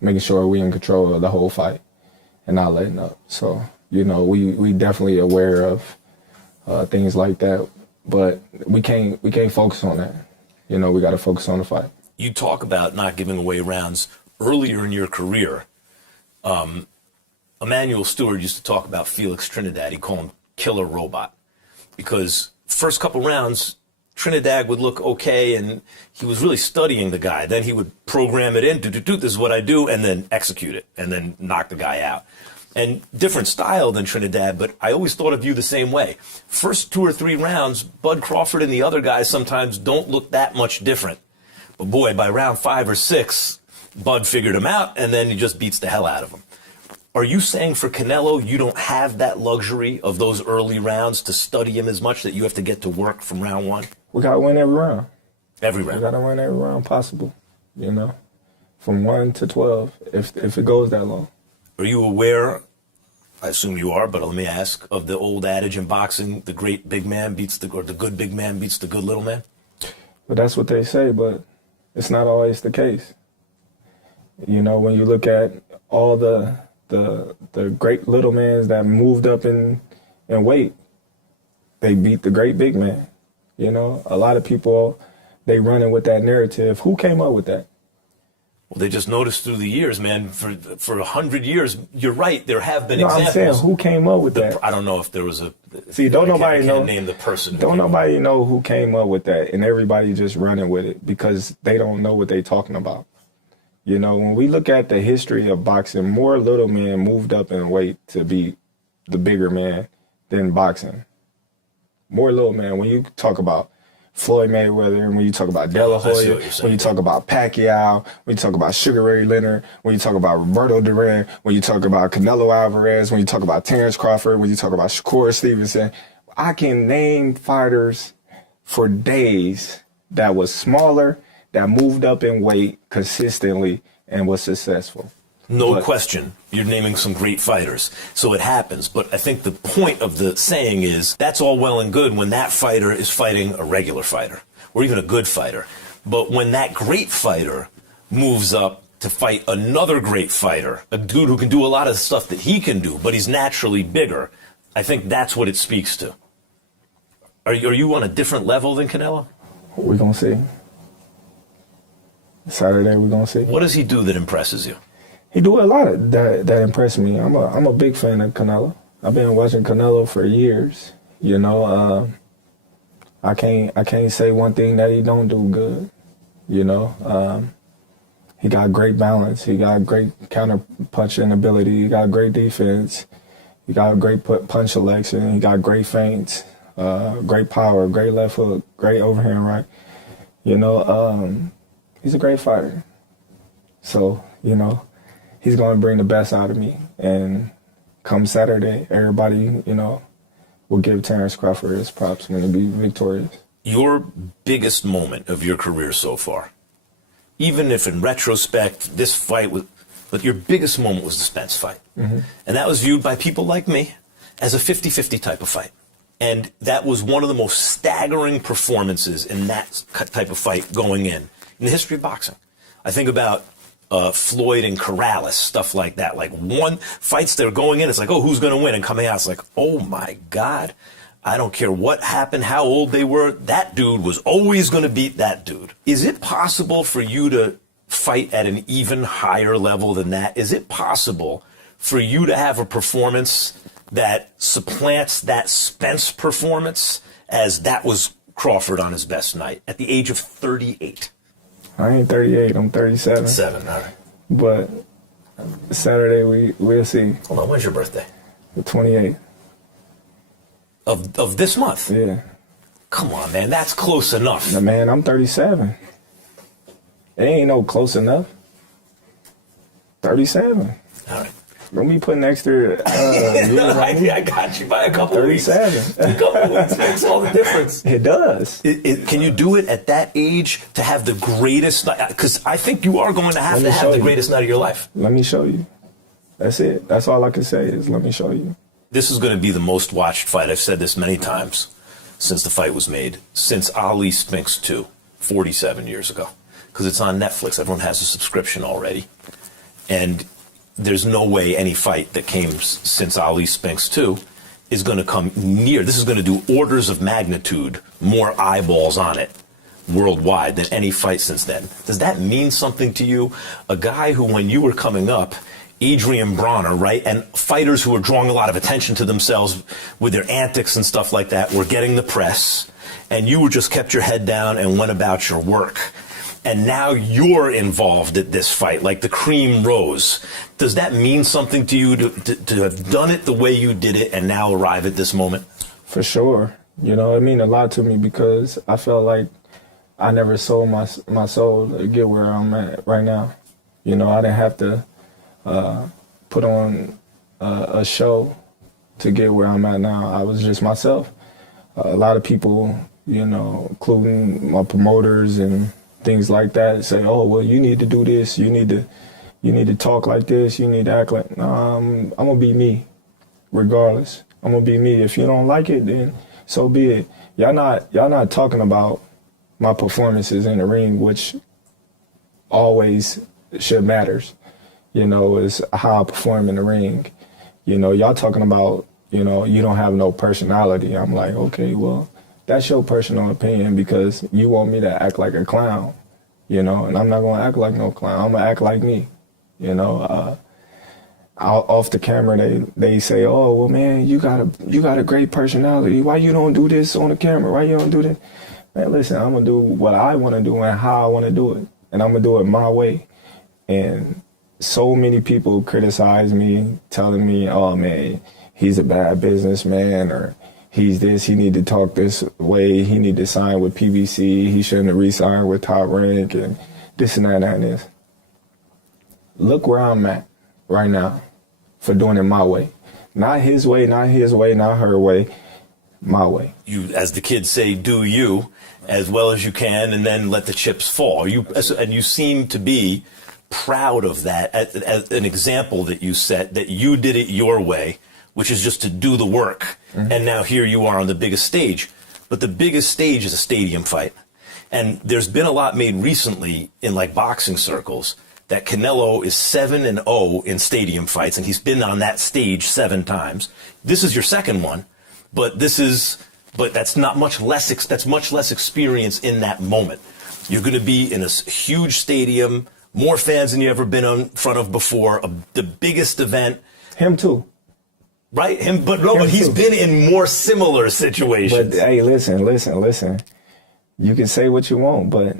making sure we in control of the whole fight and not letting up. So, you know, we definitely aware of things like that, but we can't focus on that. You know, we got to focus on the fight. You talk about not giving away rounds earlier in your career. Emmanuel Stewart used to talk about Felix Trinidad. He'd call him killer robot because first couple rounds, Trinidad would look okay, and he was really studying the guy. Then he would program it in, this is what I do, and then execute it, and then knock the guy out. And different style than Trinidad, but I always thought of you the same way. First 2 or 3 rounds, Bud Crawford and the other guys sometimes don't look that much different. But boy, by round 5 or 6, Bud figured him out, and then he just beats the hell out of him. Are you saying for Canelo, you don't have that luxury of those early rounds to study him as much that you have to get to work from round 1? We got to win every round. Every round. We got to win every round possible, you know, from 1 to 12, if it goes that long. Are you aware, I assume you are, but let me ask, of the old adage in boxing, the great big man beats the good big man beats the good little man? But that's what they say, but it's not always the case. You know, when you look at all the great little mans that moved up in weight, they beat the great big man. You know, a lot of people, they running with that narrative. Who came up with that? Well, they just noticed through the years, man. For 100 years, you're right. There have been No, examples. I'm saying, who came up with that? I don't know if there was a. See, don't nobody I know. can't name the person. Don't nobody know who came up with that, and everybody just running with it because they don't know what they talking about. You know, when we look at the history of boxing, more little men moved up in weight to be the bigger man than boxing. More little men. When you talk about Floyd Mayweather, when you talk about De La Hoya, when you talk about Pacquiao, when you talk about Sugar Ray Leonard, when you talk about Roberto Duran, when you talk about Canelo Alvarez, when you talk about Terrence Crawford, when you talk about Shakur Stevenson, I can name fighters for days that was smaller, that moved up in weight consistently and was successful. No question. You're naming some great fighters. So it happens. But I think the point of the saying is that's all well and good when that fighter is fighting a regular fighter or even a good fighter. But when that great fighter moves up to fight another great fighter, a dude who can do a lot of stuff that he can do, but he's naturally bigger, I think that's what it speaks to. Are you on a different level than Canelo? We're going to see. Saturday, we're going to see. What does he do that impresses you? He do a lot of that impressed me. I'm a big fan of Canelo. I've been watching Canelo for years. You know, I can't say one thing that he don't do good. You know, he got great balance. He got great counter punching ability. He got great defense. He got great punch selection. He got great feints, great power, great left hook, great overhand right. You know, he's a great fighter. So, you know, he's going to bring the best out of me. And come Saturday, everybody, you know, will give Terrence Crawford his props when he be victorious. Your biggest moment of your career so far, even if in retrospect this fight was, but your biggest moment was the Spence fight. Mm-hmm. And that was viewed by people like me as a 50-50 type of fight. And that was one of the most staggering performances in that type of fight going in the history of boxing. I think about Floyd and Corrales, stuff like that. Like one fights they're going in, it's like, oh, who's going to win? And coming out, it's like, oh my God, I don't care what happened, how old they were, that dude was always going to beat that dude. Is it possible for you to fight at an even higher level than that? Is it possible for you to have a performance that supplants that Spence performance as that was Crawford on his best night at the age of 38? I ain't 38, I'm 37. 7, all right. But Saturday, we'll see. Hold on, when's your birthday? The 28th. Of this month? Yeah. Come on, man, that's close enough. No, man, I'm 37. It ain't no close enough. 37. All right. Don't be putting extra I got you by a couple 37. Weeks. A couple weeks makes all the difference. It does. Can you do it at that age to have the greatest night? Because I think you are going to have the greatest night of your life. Let me show you. That's it. That's all I can say is let me show you. This is going to be the most watched fight. I've said this many times since the fight was made. Since Ali Spinks 2, 47 years ago. Because it's on Netflix. Everyone has a subscription already. And there's no way any fight that came since Ali Spinks 2 is going to come near. This is going to do orders of magnitude more eyeballs on it worldwide than any fight since then. Does that mean something to you? A guy who, when you were coming up, Adrian Bronner, right, and fighters who were drawing a lot of attention to themselves with their antics and stuff like that were getting the press, and you were just kept your head down and went about your work. And now you're involved at this fight, like the cream rose. Does that mean something to you to have done it the way you did it and now arrive at this moment? For sure. You know, it means a lot to me because I felt like I never sold my soul to get where I'm at right now. You know, I didn't have to put on a show to get where I'm at now. I was just myself. A lot of people, you know, including my promoters and things like that, say, oh, well, you need to do this, you need to talk like this, you need to act like, no, I'm gonna be me, regardless. I'm gonna be me. If you don't like it, then so be it. Y'all not talking about my performances in the ring, which always should matters. You know, is how I perform in the ring. You know, y'all talking about, you know, you don't have no personality. I'm like, okay, well, that's your personal opinion because you want me to act like a clown. you know, and I'm not going to act like no clown. I'm going to act like me, you know. Off the camera, they say, oh, well, man, you got a great personality. Why you don't do this on the camera? Why you don't do this? Man, listen, I'm going to do what I want to do and how I want to do it. And I'm going to do it my way. And so many people criticize me, telling me, oh, man, he's a bad businessman, or he's this, he need to talk this way, he need to sign with PBC, he shouldn't have re-signed with Top Rank, and this and that and this. Look where I'm at right now for doing it my way. Not his way, not her way, my way. You, as the kids say, do you as well as you can, and then let the chips fall. And you seem to be proud of that as an example that you set, that you did it your way, which is just to do the work. Mm-hmm. And now here you are on the biggest stage. But the biggest stage is a stadium fight. And there's been a lot made recently in like boxing circles that Canelo is 7-0 in stadium fights, and he's been on that stage 7 times. This is your second one, but that's not much less. That's much less experience in that moment. You're going to be in a huge stadium, more fans than you ever been in front of before, the biggest event. Him too. Right? But he's been in more similar situations. But hey, listen. You can say what you want, but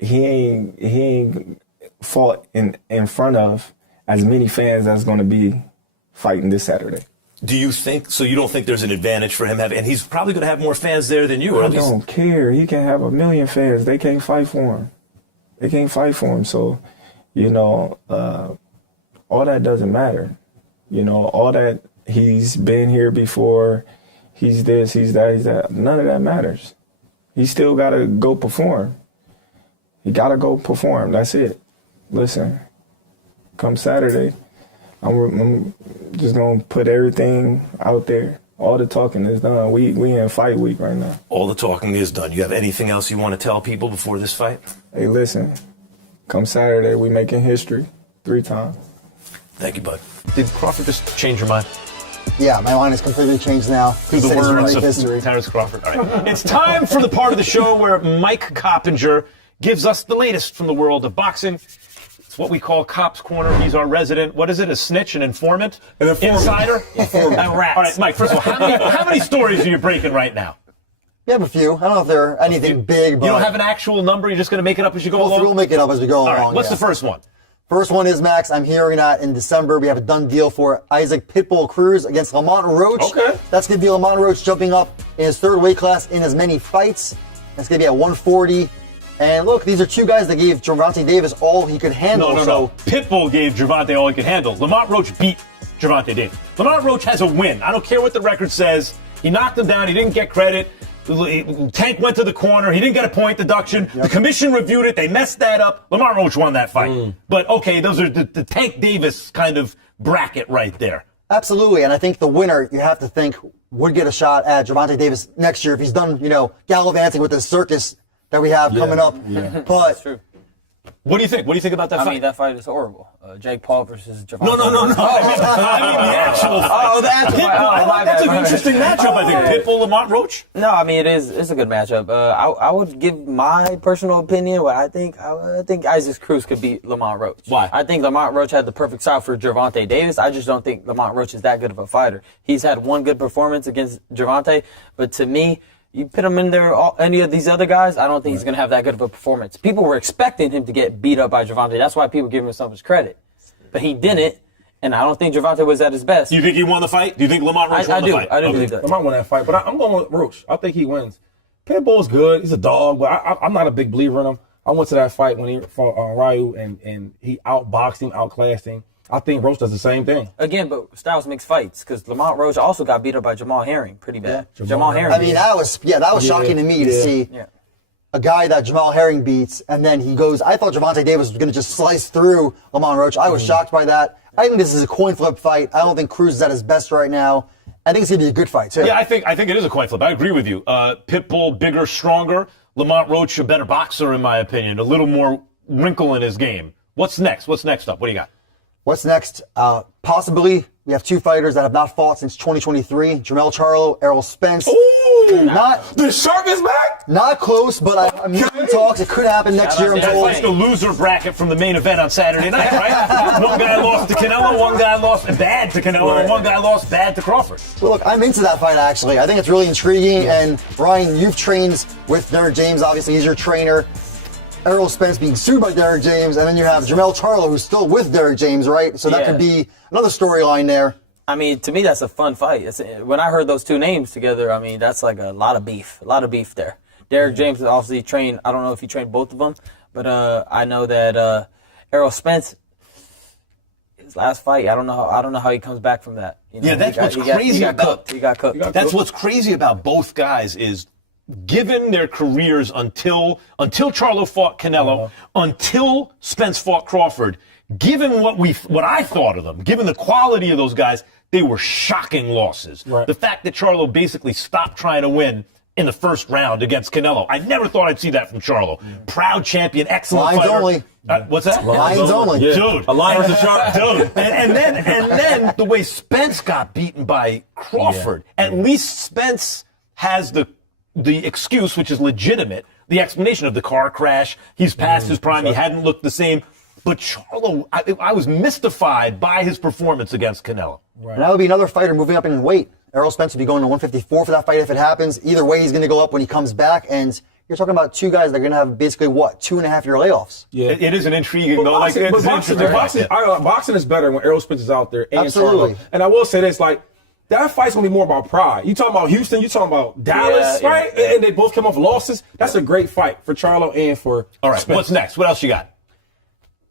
he ain't fought in front of as many fans as going to be fighting this Saturday. Do you think so? You don't think there's an advantage for him and he's probably going to have more fans there than you? Or I don't care. He can have 1 million fans. They can't fight for him. So, you know, all that doesn't matter. You know, all that he's been here before. He's this. He's that. He's that. None of that matters. He still got to go perform. He got to go perform. That's it. Listen, come Saturday, I'm just going to put everything out there. All the talking is done. We in fight week right now. All the talking is done. You have anything else you want to tell people before this fight? Hey, listen, come Saturday, we making history 3 times. Thank you, bud. Did Crawford just change your mind? Yeah, my mind is completely changed now. Through the words of Terrence Crawford. All right. It's time for the part of the show where Mike Coppinger gives us the latest from the world of boxing. It's what we call Cop's Corner. He's our resident, what is it, a snitch, an informant? An informant. Insider? A rat. All right, Mike, first of all, how many stories are you breaking right now? We have a few. I don't know if they're anything big, but... You don't have an actual number? You're just going to make it up as you go along? We'll make it up as we go along. All right, what's the first one? First one is, Max, I'm hearing that in December we have a done deal for Isaac Pitbull Cruz against Lamont Roach. Okay. That's going to be Lamont Roach jumping up in his 3rd weight class in as many fights. That's going to be at 140. And look, these are 2 guys that gave Gervonta Davis all he could handle. No. Pitbull gave Gervonta all he could handle. Lamont Roach beat Gervonta Davis. Lamont Roach has a win. I don't care what the record says. He knocked him down. He didn't get credit. Tank went to the corner. He didn't get a point deduction. Yep. The commission reviewed it. They messed that up. Lamont Roach won that fight. But, okay, those are the Tank Davis kind of bracket right there. Absolutely. And I think the winner, you have to think, would get a shot at Gervonta Davis next year if he's done, gallivanting with the circus that we have coming up. Yeah. But that's true. What do you think? What do you think about that fight? I mean, that fight is horrible. Jake Paul versus Gervonta. No. I mean the actual fight. Oh, the actual fight. That's an interesting matchup, I think. Pitbull, Lamont Roach? No, I mean, it's a good matchup. I would give my personal opinion what I think. I think Isaac Cruz could beat Lamont Roach. Why? I think Lamont Roach had the perfect style for Gervonta Davis. I just don't think Lamont Roach is that good of a fighter. He's had one good performance against Gervonta, but to me, you put him in there, any of these other guys, I don't think he's going to have that good of a performance. People were expecting him to get beat up by Gervonta. That's why people give him so much credit. But he didn't, and I don't think Gervonta was at his best. You think he won the fight? Do you think Lamont Roach won the fight? I do believe that. Lamont won that fight, but I'm going with Roach. I think he wins. Pitbull's good. He's a dog, but I'm not a big believer in him. I went to that fight when he fought Ryu, and he outboxed him, outclassed him. I think Roach does the same thing. Again, but styles makes fights, because Lamont Roach also got beat up by Jamal Herring pretty bad. Yeah. Jamal Herring. I mean, that was shocking to me to see a guy that Jamal Herring beats, and then he goes, I thought Gervonta Davis was going to just slice through Lamont Roach. I was shocked by that. I think this is a coin flip fight. I don't think Cruz is at his best right now. I think it's going to be a good fight, too. Yeah, I think it is a coin flip. I agree with you. Pitbull, bigger, stronger. Lamont Roach, a better boxer, in my opinion. A little more wrinkle in his game. What's next? What's next up? What do you got? What's next? Possibly, we have 2 fighters that have not fought since 2023. Jermell Charlo, Errol Spence. Ooh! The shark is back? Not close, but I'm hearing talks. It could happen next year. I'm That's told. like the loser bracket from the main event on Saturday night, right? One guy lost to Canelo, one guy lost bad to Canelo, and one guy lost bad to Crawford. Well, look, I'm into that fight, actually. I think it's really intriguing. And, Ryan, you've trained with Derek James. Obviously, he's your trainer. Errol Spence being sued by Derek James. And then you have Jamel Charlo, who's still with Derek James, right? So that could be another storyline there. I mean, to me, that's a fun fight. When I heard those two names together, I mean, that's like a lot of beef there. Derek James is obviously trained. I don't know if he trained both of them, but I know that Errol Spence, his last fight, I don't know how he comes back from that. You know, That's what's crazy about. He got cooked. That's what's crazy about both guys is, given their careers until Charlo fought Canelo, until Spence fought Crawford, given what I thought of them, given the quality of those guys, they were shocking losses. Right. The fact that Charlo basically stopped trying to win in the first round against Canelo, I never thought I'd see that from Charlo. Proud champion, excellent Lions fighter. only. What's that? Lions only. Dude. A lion versus shark. Dude. And then the way Spence got beaten by Crawford, at least Spence has the excuse, which is legitimate, the explanation of the car crash. He's past his prime. He hadn't looked the same. But Charlo, I was mystified by his performance against Canelo. Right. And that would be another fighter moving up in weight. Errol Spence would be going to 154 for that fight if it happens. Either way, he's going to go up when he comes back. And you're talking about two guys that are going to have basically, 2.5-year layoffs? Yeah. It is an intriguing, though. Boxing is better when Errol Spence is out there. And Absolutely. Charlo. And I will say this, that fight's going to be more about pride. You talking about Houston, you talking about Dallas, right? Yeah. And they both came off losses. That's a great fight for Charlo and for All right, Spence. what's next? What else you got?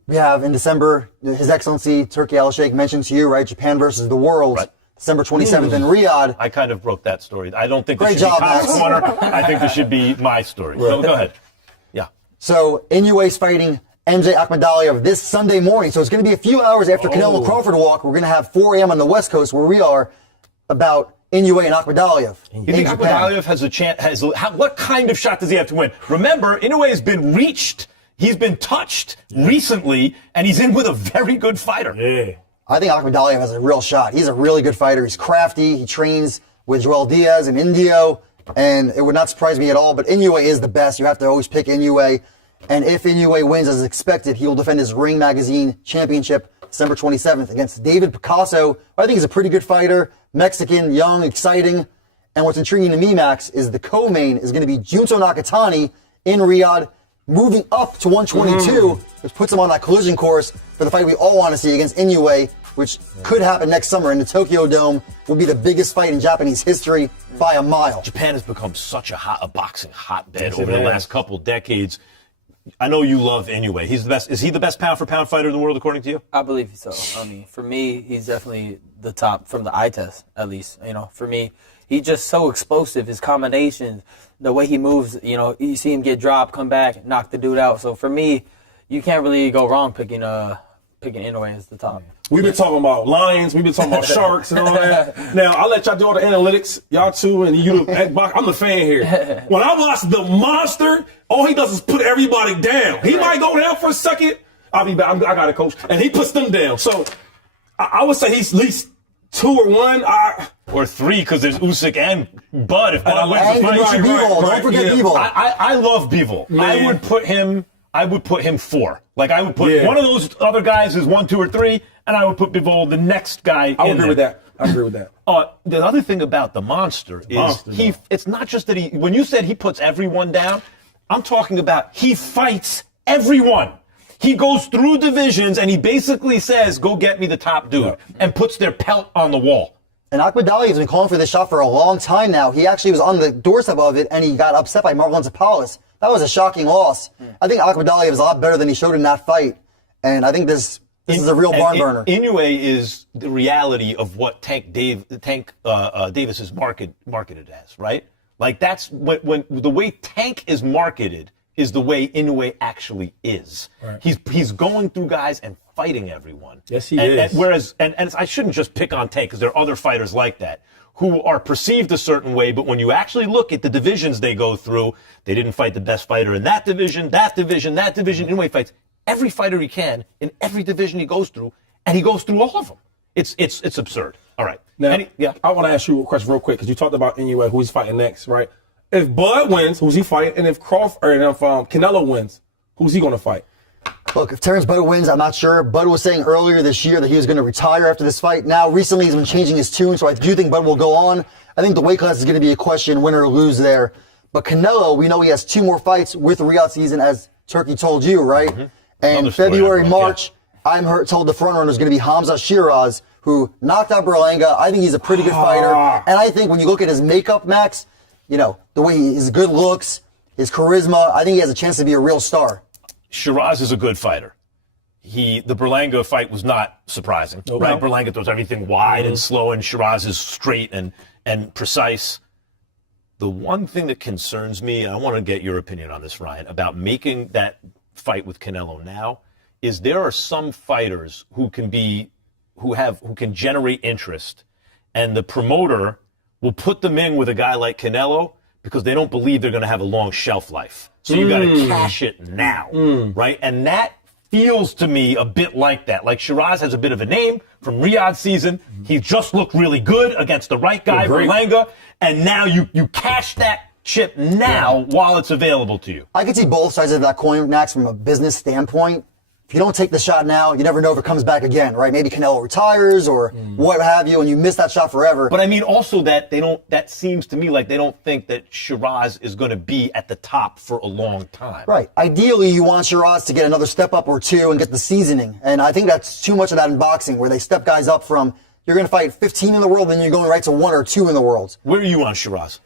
We have in December, His Excellency Turki Al-Sheikh mentioned to you, right? Japan versus the world. Right. December 27th in Riyadh. I kind of wrote that story. I don't think Great this should job, be Tom's Max. corner. I think this should be my story. So go ahead. Yeah. So Inoue's fighting MJ Akhmadaliev this Sunday morning. So it's going to be a few hours after Canelo Crawford walk. We're going to have 4 a.m. on the West Coast where we are about Inoue and Akhmadaliev. You think Akhmadaliev has a chance? What kind of shot does he have to win? Remember, Inoue has been reached. He's been touched recently, and he's in with a very good fighter. Yeah. I think Akhmadaliev has a real shot. He's a really good fighter. He's crafty. He trains with Joel Diaz and Indio, and it would not surprise me at all. But Inoue is the best. You have to always pick Inoue. And if Inoue wins as expected, he will defend his Ring Magazine championship December 27th against David Picasso. I think he's a pretty good fighter. Mexican, young, exciting. And what's intriguing to me, Max, is the co-main is going to be Junto Nakatani in Riyadh, moving up to 122, which puts him on that collision course for the fight we all want to see against Inoue, which could happen next summer in the Tokyo Dome. Will be the biggest fight in Japanese history by a mile. Japan has become such a boxing hotbed over the last couple decades. I know you love Inoue. He's the best. Is he the best pound-for-pound fighter in the world, according to you? I believe so. I mean, for me, he's definitely the top from the eye test, at least. You know, for me, he's just so explosive. His combinations, the way he moves, you know, you see him get dropped, come back, knock the dude out. So for me, you can't really go wrong picking Inoue as the top. We've been talking about lions. We've been talking about sharks and all that. Now, I'll let y'all do all the analytics. Y'all two and you. I'm the fan here. When I watch the monster, all he does is put everybody down. He might go down for a second. I'll be back. I got a coach. And he puts them down. So I would say he's at least 2 or 1. Or 3, because there's Usyk and Bud. If Bud wins the And fight. Bivol. Don't forget Bivol. I love Bivol. Man. I would put him 4. Like, I would put one of those other guys as 1, 2, or 3, and I would put Bivol, the next guy. I agree with that. The other thing about the monster is it's not just that when you said he puts everyone down, I'm talking about he fights everyone. He goes through divisions and he basically says, go get me the top dude, and puts their pelt on the wall. And Akhmadaliev has been calling for this shot for a long time now. He actually was on the doorstep of it, and he got upset by Marlon Zappalis. That was a shocking loss. I think Akhmadaliev is a lot better than he showed in that fight, and I think this is a real barn burner. Inoue is the reality of what Tank Davis is marketed as, right? Like, that's when the way Tank is marketed is the way Inoue actually is. Right. He's going through guys and fighting everyone. Yes, he is. Whereas I shouldn't just pick on Tank, because there are other fighters like that who are perceived a certain way, but when you actually look at the divisions they go through, they didn't fight the best fighter in that division. Inoue fights every fighter he can in every division he goes through, and he goes through all of them. It's absurd. All right. Now, yeah. I want to ask you a question real quick because you talked about Inoue, who he's fighting next, right? If Bud wins, who's he fighting? And if Canelo wins, who's he going to fight? Look, if Terrence Bud wins, I'm not sure. Bud was saying earlier this year that he was going to retire after this fight. Now, recently he's been changing his tune, so I do think Bud will go on. I think the weight class is going to be a question, win or lose there. But Canelo, we know he has 2 more fights with the Riyadh season, as Turkey told you, right? Mm-hmm. And February, March, I'm told the front runner is going to be Hamza Shiraz, who knocked out Berlanga. I think he's a pretty good fighter. And I think when you look at his makeup, Max, you know, the way his good looks, his charisma, I think he has a chance to be a real star. Shiraz is a good fighter. The Berlanga fight was not surprising, right? Berlanga throws everything wide and slow, and Shiraz is straight and precise. The one thing that concerns me, and I want to get your opinion on this, Ryan, about making that fight with Canelo now, is there are some fighters who can generate interest, and the promoter will put them in with a guy like Canelo because they don't believe they're going to have a long shelf life. So you got to cash it now, right? And that feels to me a bit like that. Like Shiraz has a bit of a name from Riyadh season. He just looked really good against the right guy, Berlanga, and now you cash that chip now while it's available to you. I can see both sides of that coin, Max, from a business standpoint. If you don't take the shot now, you never know if it comes back again, right? Maybe Canelo retires or what have you, and you miss that shot forever. But I mean also that seems to me like they don't think that Shiraz is going to be at the top for a long time. Right. Ideally, you want Shiraz to get another step up or 2 and get the seasoning. And I think that's too much of that in boxing, where they step guys up from, you're going to fight 15 in the world, then you're going right to 1 or 2 in the world. Where are you on Shiraz?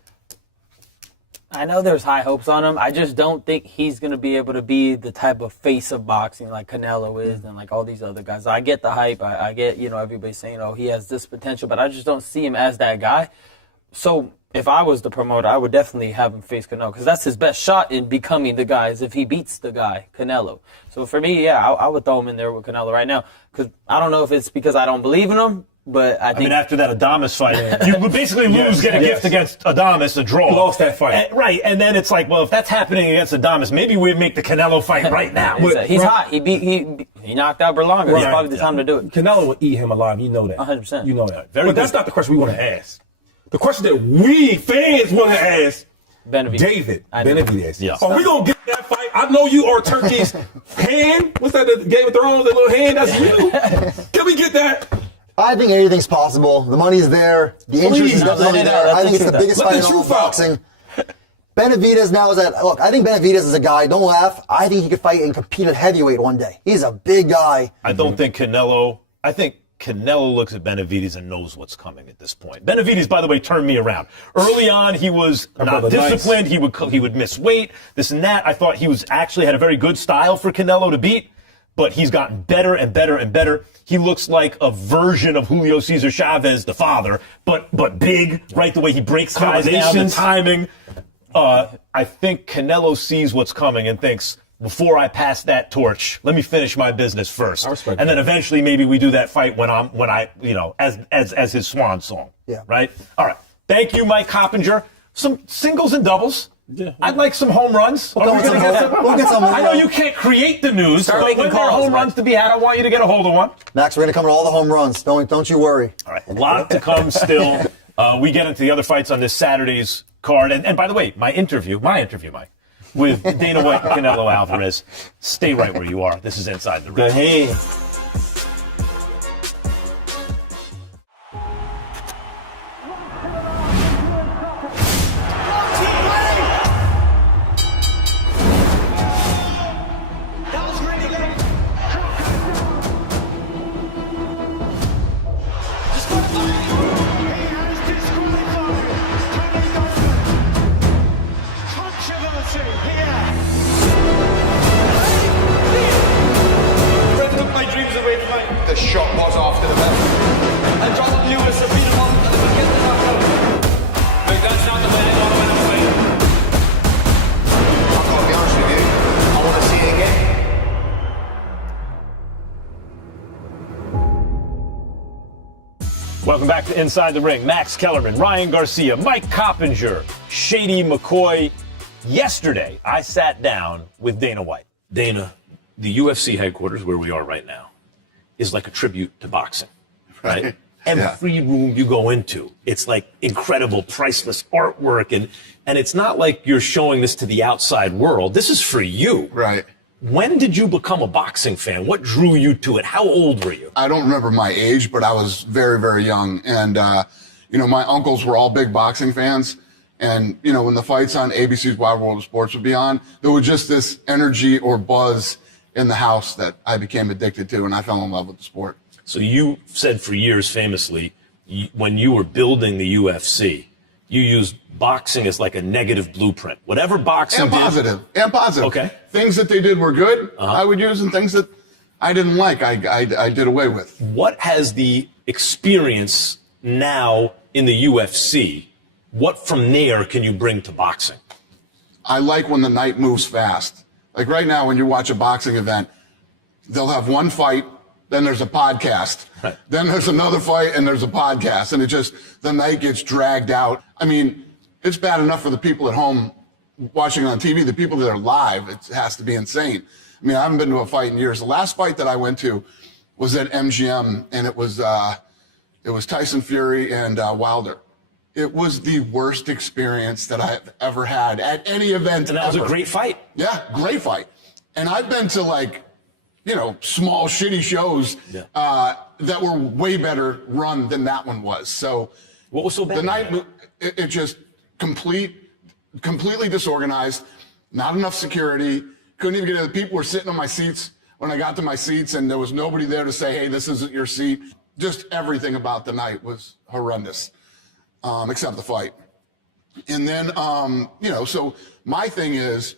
I know there's high hopes on him. I just don't think he's going to be able to be the type of face of boxing like Canelo is and like all these other guys. I get the hype. I get, everybody saying, oh, he has this potential, but I just don't see him as that guy. So if I was the promoter, I would definitely have him face Canelo because that's his best shot in becoming the guy is if he beats the guy, Canelo. So for me, I would throw him in there with Canelo right now because I don't know if it's because I don't believe in him. But I think after that Adames fight, you would basically get a gift against Adames, a draw. You lost that fight. Right, and then it's like, well, if that's happening against Adames, maybe we make the Canelo fight right now. He's hot. He knocked out Berlanga. It's probably the time to do it. Canelo will eat him alive. You know that. 100%. You know that. But that's not the question we want to ask. The question that we fans want to ask, Benavidez. David Benavidez. Yeah. Are we going to get that fight? I know you are Turkey's hand. What's that, the Game of Thrones, that little hand? That's you. Can we get that? I think anything's possible. The money's there. The interest is definitely there. I think it's the biggest fight in all of boxing. Benavidez now is look, I think Benavidez is a guy, don't laugh, I think he could fight and compete at heavyweight one day. He's a big guy. I think Canelo looks at Benavidez and knows what's coming at this point. Benavidez, by the way, turned me around. Early on, he was not disciplined. Nice. He would miss weight, this and that. I thought he actually had a very good style for Canelo to beat, but he's gotten better and better and better. He looks like a version of Julio Cesar Chavez, the father, but big, right? The way he breaks guys down, the timing. I think Canelo sees what's coming and thinks, before I pass that torch, let me finish my business first. I respect and that. then eventually maybe we do that fight when I as his swan song. Yeah. Right? All right. Thank you, Mike Coppinger. Some singles and doubles. Yeah. I'd like some home runs. We'll get some. I know you can't create the news, Start but making when there are calls, home runs to be had, I want you to get a hold of one. Max, we're going to come to all the home runs. Don't you worry. All right. A lot to come still. We get into the other fights on this Saturday's card. And by the way, my interview, Mike, with Dana White and Canelo Alvarez. Stay right where you are. This is Inside the Ring. Go ahead. The shot was after the bell. And Jonathan Lewis have beat him on at the beginning of the knockout. But that's not the way they want to win a fight. I've got to be honest with you. I want to see it again. Welcome back to Inside the Ring. Max Kellerman, Ryan Garcia, Mike Coppinger, Shady McCoy. Yesterday, I sat down with Dana White. Dana, the UFC headquarters where we are right now is like a tribute to boxing, right? every room you go into, it's like incredible, priceless artwork. And it's not like you're showing this to the outside world. This is for you. Right. When did you become a boxing fan? What drew you to it? How old were you? I don't remember my age, but I was very, very young. And, my uncles were all big boxing fans. And, when the fights on ABC's Wide World of Sports would be on, there was just this energy or buzz in the house that I became addicted to, and I fell in love with the sport. So you said for years famously, when you were building the UFC, you used boxing as like a negative blueprint. Whatever boxing and positive. Okay. Things that they did were good, I would use, and things that I didn't like, I did away with. What has the experience now in the UFC, what from there can you bring to boxing? I like when the night moves fast. Like right now, when you watch a boxing event, they'll have one fight, then there's a podcast. Right. Then there's another fight, and there's a podcast. And the night gets dragged out. I mean, it's bad enough for the people at home watching on TV. The people that are live, it has to be insane. I mean, I haven't been to a fight in years. The last fight that I went to was at MGM, and it was Tyson Fury and Wilder. It was the worst experience that I've ever had at any event. And that was a great fight. Yeah, great fight. And I've been to small, shitty shows that were way better run than that one was. So what was so bad? The night, it just completely disorganized, not enough security, couldn't even get in. The people were sitting on my seats when I got to my seats, and there was nobody there to say, hey, this isn't your seat. Just everything about the night was horrendous, except the fight. And then, so my thing is,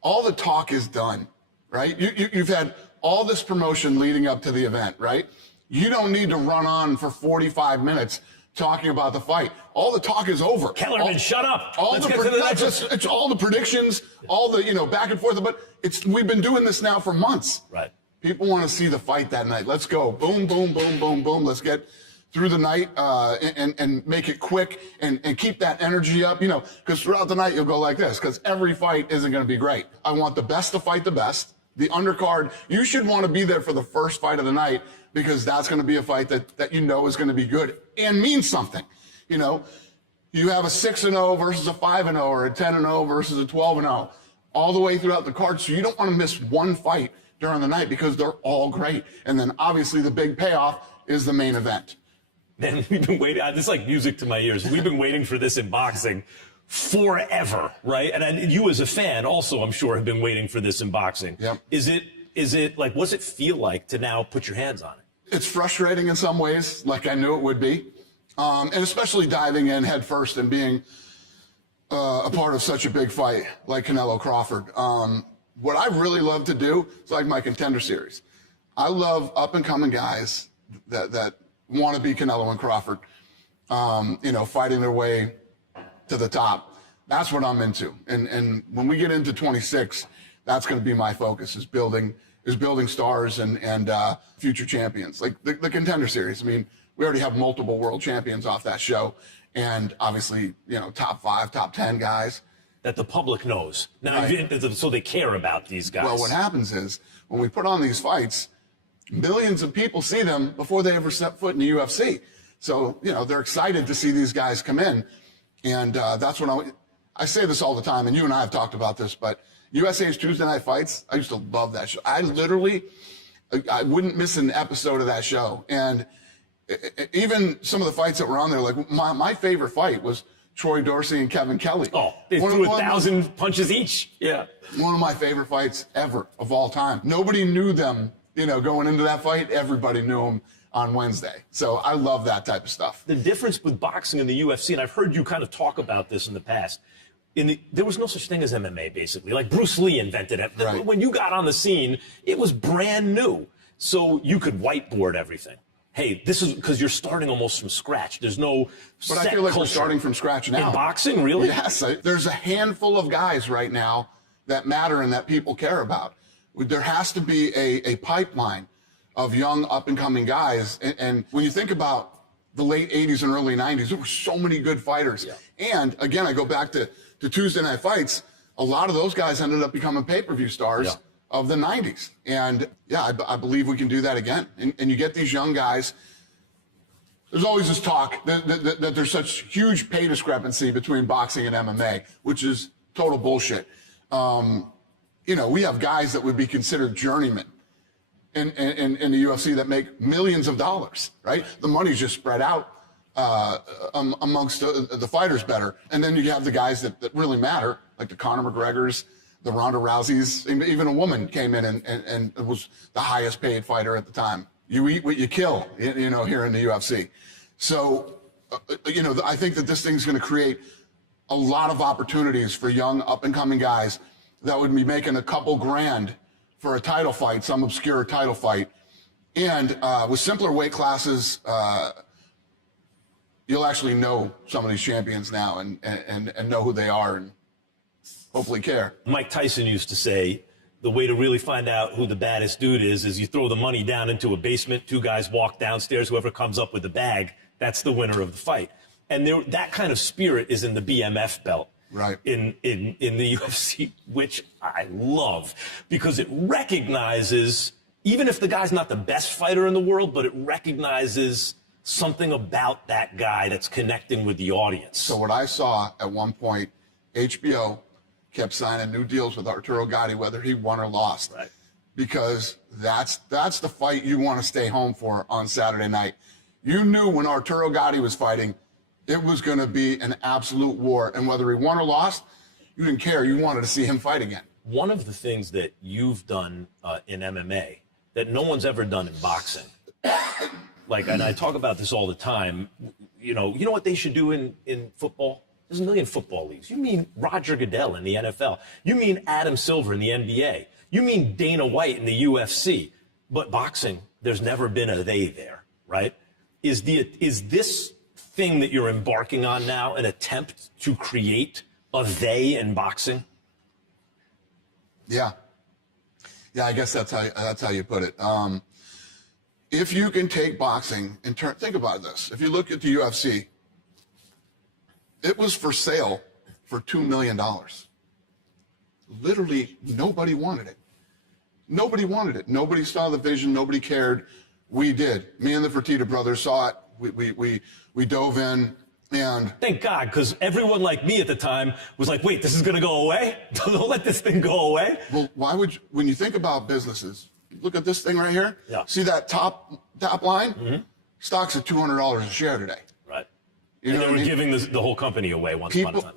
all the talk is done, right? You've had all this promotion leading up to the event, right? You don't need to run on for 45 minutes talking about the fight. All the talk is over. Kellerman, shut up. It's all the predictions, all the, back and forth, but we've been doing this now for months. Right. People want to see the fight that night. Let's go. Boom, boom, boom, boom, boom. Let's get through the night and make it quick and keep that energy up, because throughout the night you'll go like this, because every fight isn't going to be great. I want the best to fight the best. The undercard, you should want to be there for the first fight of the night, because that's going to be a fight that is going to be good and means something. You have a 6-0 versus a 5-0 or a 10-0 versus a 12-0 all the way throughout the card. So you don't want to miss one fight during the night, because they're all great. And then obviously the big payoff is the main event. Man, we've been waiting. This is like music to my ears. We've been waiting for this in boxing forever, right? And you as a fan also, I'm sure, have been waiting for this in boxing. Yep. Is it like, what's it feel like to now put your hands on it? It's frustrating in some ways, like I knew it would be. And especially diving in head first and being a part of such a big fight like Canelo Crawford. What I really love to do is like my Contender Series. I love up-and-coming guys that want to be Canelo and Crawford, fighting their way to the top. That's what I'm into. And when we get into 26, that's going to be my focus, is building stars and future champions. Like the Contender Series. I mean, we already have multiple world champions off that show. And obviously, top 5, top 10 guys. That the public knows. Now, Right. so they care about these guys. Well, what happens is, when we put on these fights, millions of people see them before they ever step foot in the UFC. So, they're excited to see these guys come in. And that's when I say this all the time, and you and I have talked about this, but USA's Tuesday Night Fights, I used to love that show. I wouldn't miss an episode of that show. And even some of the fights that were on there, like my favorite fight was Troy Dorsey and Kevin Kelly. Oh, they threw 1,000 punches each. Yeah. One of my favorite fights ever of all time. Nobody knew them, going into that fight. Everybody knew them on Wednesday. So I love that type of stuff. The difference with boxing and the UFC, and I've heard you kind of talk about this in the past, there was no such thing as MMA, basically. Like Bruce Lee invented it. Right. When you got on the scene, it was brand new. So you could whiteboard everything. Hey, this is because you're starting almost from scratch. There's no But I feel like we're starting from scratch now. In boxing, really? Yes. There's a handful of guys right now that matter and that people care about. There has to be a pipeline of young up-and-coming guys. And when you think about the late 80s and early 90s, there were so many good fighters. Yeah. And, again, I go back to Tuesday Night Fights. A lot of those guys ended up becoming pay-per-view stars of the 90s. And, yeah, I believe we can do that again. And you get these young guys there's always this talk that there's such huge pay discrepancy between boxing and MMA, which is total bullshit. You know, we have guys that would be considered journeymen in the UFC that make millions of dollars, right? The money's just spread out amongst the fighters better. And then you have the guys that really matter, like the Conor McGregors, the Ronda Rouseys. Even a woman came in and was the highest paid fighter at the time. You eat what you kill, you know, here in the UFC. So, you know, I think that this thing's going to create a lot of opportunities for young up-and-coming guys that would be making a couple grand for a title fight, some obscure title fight. And with simpler weight classes, you'll actually know some of these champions now and know who they are and hopefully care. Mike Tyson used to say, the way to really find out who the baddest dude is you throw the money down into a basement, two guys walk downstairs, whoever comes up with the bag, that's the winner of the fight. And that kind of spirit is in the BMF belt. Right. In the UFC, which I love, because it recognizes, even if the guy's not the best fighter in the world, but it recognizes something about that guy that's connecting with the audience. So what I saw at one point, HBO kept signing new deals with Arturo Gatti, whether he won or lost. Right. Because that's the fight you want to stay home for on Saturday night. You knew when Arturo Gatti was fighting, it was going to be an absolute war. And whether he won or lost, you didn't care. You wanted to see him fight again. One of the things that you've done in MMA that no one's ever done in boxing, like, and I talk about this all the time, you know what they should do in football? There's a million football leagues. You mean Roger Goodell in the NFL. You mean Adam Silver in the NBA. You mean Dana White in the UFC. But boxing, there's never been a they there, right? Is this thing that you're embarking on now an attempt to create a they in boxing? Yeah. Yeah, I guess that's how you put it. If you can take boxing and think about this. If you look at the UFC, it was for sale for $2 million. Literally, nobody wanted it. Nobody wanted it. Nobody saw the vision. Nobody cared. We did. Me and the Fertitta brothers saw it. We dove in, and thank God, because everyone like me at the time was like, "Wait, this is going to go away? Don't let this thing go away." Well, why would you, when you think about businesses, look at this thing right here. Yeah. See that top line? Mm-hmm. Stock's at $200 a share today. Right. You know they were what I mean? giving the whole company away once upon a time.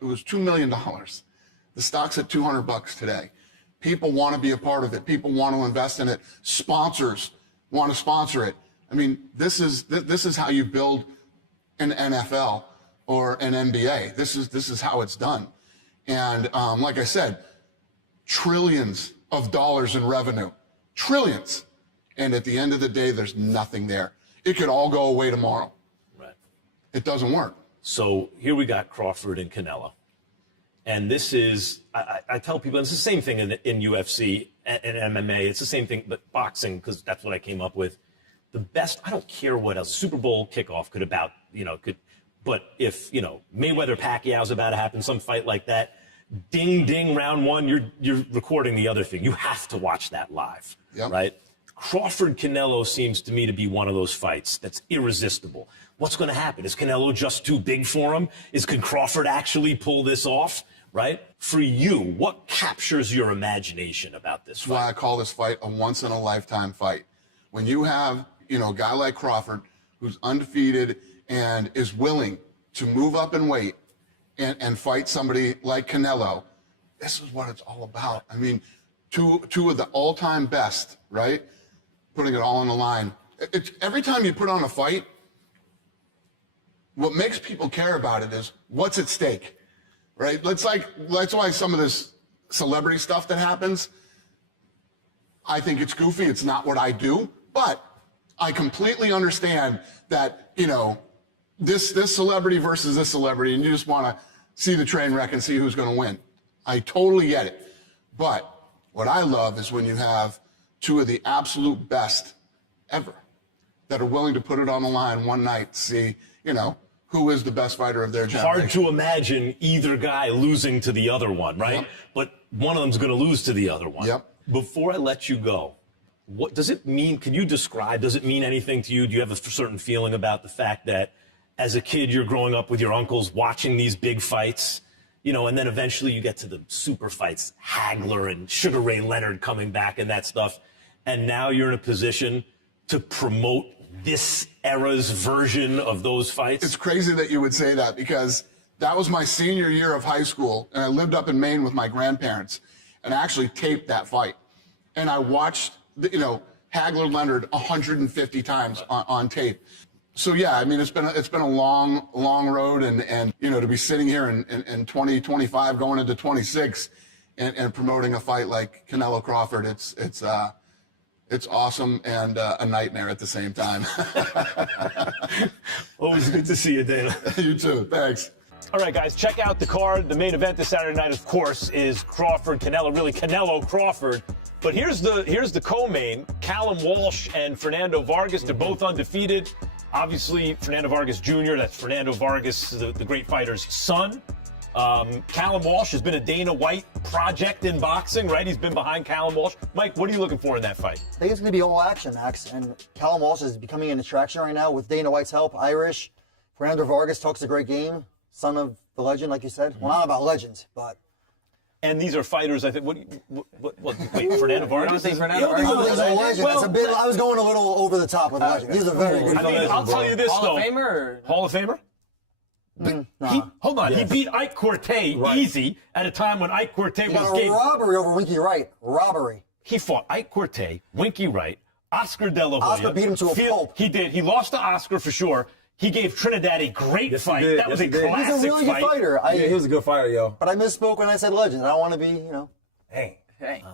It was $2 million. The stock's at $200 today. People want to be a part of it. People want to invest in it. Sponsors want to sponsor it. I mean, this is how you build an NFL or an NBA. This is how it's done. And like I said, trillions of dollars in revenue, trillions. And at the end of the day, there's nothing there. It could all go away tomorrow. Right. It doesn't work. So here we got Crawford and Canelo. And this is, I tell people, it's the same thing in UFC and MMA. It's the same thing, but boxing, because that's what I came up with. The best, I don't care what else, Super Bowl kickoff but if, Mayweather Pacquiao's about to happen, some fight like that, ding, ding, round one, you're recording the other thing. You have to watch that live, Yep. right? Crawford Canelo seems to me to be one of those fights that's irresistible. What's going to happen? Is Canelo just too big for him? Can Crawford actually pull this off? Right? For you, what captures your imagination about this That's fight? why I call this fight a once-in-a-lifetime fight. When you have, a guy like Crawford who's undefeated and is willing to move up in weight and fight somebody like Canelo, this is what it's all about. I mean, two of the all-time best, right? Putting it all on the line. Every time you put on a fight, what makes people care about it is what's at stake. Right? That's why some of this celebrity stuff that happens, I think it's goofy. It's not what I do, but I completely understand that, this celebrity versus this celebrity, and you just want to see the train wreck and see who's going to win. I totally get it. But what I love is when you have two of the absolute best ever that are willing to put it on the line one night to see, who is the best fighter of their generation. Hard to imagine either guy losing to the other one, right? Yep. But one of them's going to lose to the other one. Yep. Before I let you go, what does it mean? Can you describe, does it mean anything to you? Do you have a certain feeling about the fact that as a kid, you're growing up with your uncles watching these big fights, and then eventually you get to the super fights, Hagler and Sugar Ray Leonard coming back and that stuff. And now you're in a position to promote this era's version of those fights? It's crazy that you would say that because that was my senior year of high school, and I lived up in Maine with my grandparents, and I actually taped that fight. And I watched, Hagler Leonard 150 times on tape. So yeah, I mean, it's been a long road, and to be sitting here in 2025 going into 26 and promoting a fight like Canelo Crawford, it's awesome and a nightmare at the same time. Always good to see you, Dana. You too. Thanks. All right, guys, check out the card. The main event this Saturday night, of course, is Crawford-Canelo, really Canelo-Crawford. But here's the co-main, Callum Walsh and Fernando Vargas. They're both undefeated. Obviously, Fernando Vargas Jr., that's Fernando Vargas, the great fighter's son. Callum Walsh has been a Dana White project in boxing, right? He's been behind Callum Walsh. Mike, what are you looking for in that fight? I think it's going to be all action, Max. And Callum Walsh is becoming an attraction right now with Dana White's help. Irish. Fernando Vargas talks a great game. Son of the legend, like you said. Well, not about legends, but... And these are fighters, I think. Wait, Fernando Vargas? I don't think Fernando Vargas is a legend. Well, I was going a little over the top with legend. He's a very good fighter. I'll tell you this, Hall though. of Famer? Hall of Famer? Hold on. Yes. He beat Ike Quartey easy at a time when Ike Quartey was a robbery over Winky Wright. Robbery. He fought Ike Quartey, Winky Wright, Oscar De La Hoya. Oscar beat him to a pulp. He did. He lost to Oscar for sure. He gave Trinidad a great fight. That was a classic fight. He's a really good fighter. He was a good fighter, yo. But I misspoke when I said legend. I don't want to be, Hey,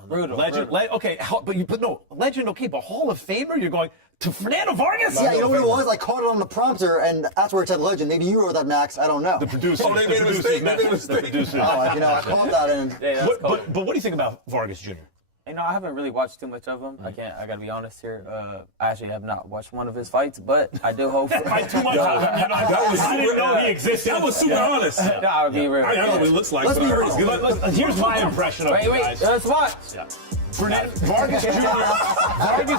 brutal. Legend. Okay, but no, legend. Okay, but Hall of Famer. You're going to Fernando Vargas. Yeah, you know what it was? I caught it on the prompter, and that's where it said legend. Maybe you wrote that, Max. I don't know. The producer. They made a mistake. The producer. I caught that in. Yeah, but what do you think about Vargas Jr.? I haven't really watched too much of him. I gotta be honest here. I actually have not watched one of his fights, but I do hope for Fight too much. I didn't know he existed. That was super honest. I would be real. I don't know what he looks like. Let's be real. Here's my impression of you guys. Let's watch. Vargas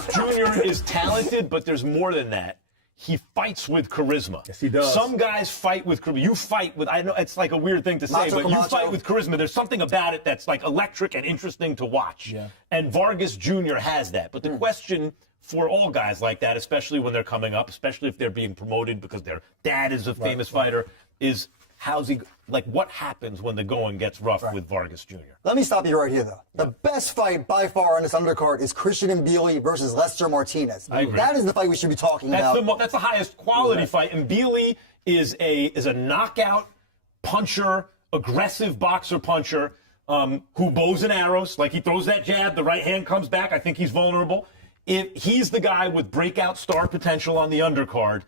Jr. is talented, but there's more than that. He fights with charisma. Yes, he does. Some guys fight with charisma. You fight with, I know it's like a weird thing to say, but you fight with charisma. There's something about it that's like electric and interesting to watch. Yeah. And Vargas Jr. has that. But the question for all guys like that, especially when they're coming up, especially if they're being promoted because their dad is a famous fighter, is what happens when the going gets rough with Vargas Jr.? Let me stop you right here, though. The best fight by far on this undercard is Christian Mbili versus Lester Martinez. I agree. That is the fight we should be talking about. That's the highest quality fight. Mbili is a knockout puncher, aggressive boxer puncher who bows and arrows. Like he throws that jab, the right hand comes back. I think he's vulnerable. He's the guy with breakout star potential on the undercard.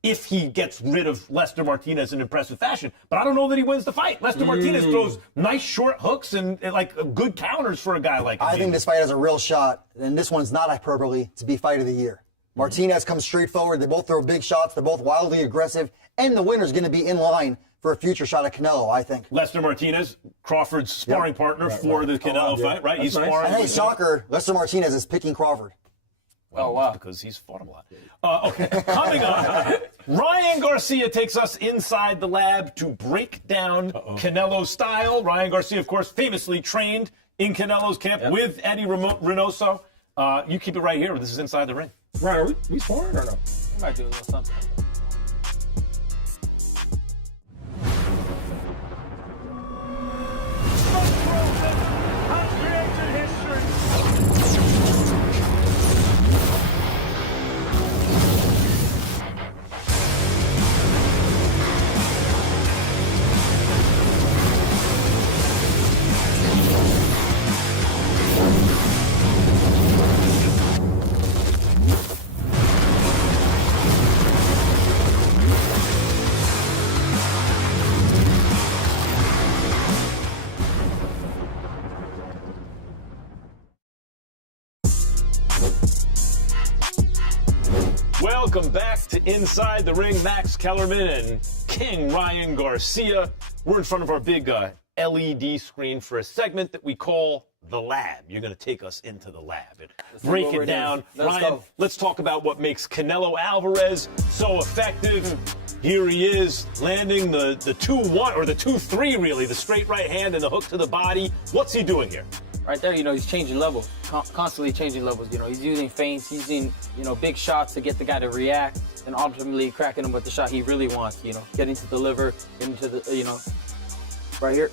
If he gets rid of Lester Martinez in impressive fashion. But I don't know that he wins the fight. Lester Martinez throws nice short hooks and like good counters for a guy like him. I think this fight has a real shot, and this one's not hyperbole, to be fight of the year. Martinez comes straight forward. They both throw big shots. They're both wildly aggressive. And the winner's going to be in line for a future shot at Canelo, I think. Lester Martinez, Crawford's sparring partner for the Canelo fight, right? He's sparring. And hey, shocker, Lester Martinez is picking Crawford. Well, wow. Because he's fought him a lot. Okay, coming up, Ryan Garcia takes us inside the lab to break down Canelo's style. Ryan Garcia, of course, famously trained in Canelo's camp with Eddie Reynoso. You keep it right here. This is Inside the Ring. Ryan, are we sparring or no? We might do a little something. Welcome back to Inside the Ring. Max Kellerman and King Ryan Garcia. We're in front of our big LED screen for a segment that we call the lab. You're going to take us into the lab and break what it we're down. doing. Let's Ryan, go. let's talk about what makes Canelo Alvarez so effective. Here he is, landing the 2-1, or the 2-3 really, the straight right hand and the hook to the body. What's he doing here? Right there, he's changing levels, constantly changing levels. He's using feints, using, big shots to get the guy to react, and ultimately cracking him with the shot he really wants, getting to the liver, getting to the, right here.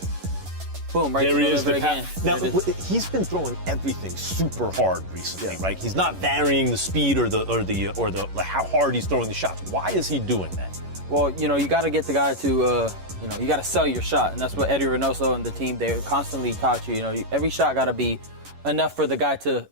Boom, right There to he the is. liver again. Now, There it is. he's been throwing everything super hard recently, right? He's not varying the speed or the how hard he's throwing the shots. Why is he doing that? Well, you got to get the guy to, you got to sell your shot, and that's what Eddie Reynoso and the team, they constantly taught you. Every shot got to be enough for the guy to,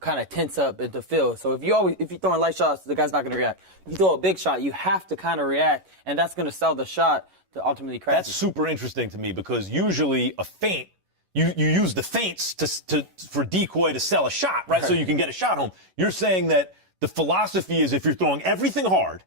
kind of tense up and to feel. So if you're throwing light shots, the guy's not going to react. If you throw a big shot, you have to kind of react, and that's going to sell the shot to ultimately crack. That's super interesting to me, because usually a feint, you use the feints for decoy to sell a shot, right? So you can get a shot home. You're saying that the philosophy is if you're throwing everything hard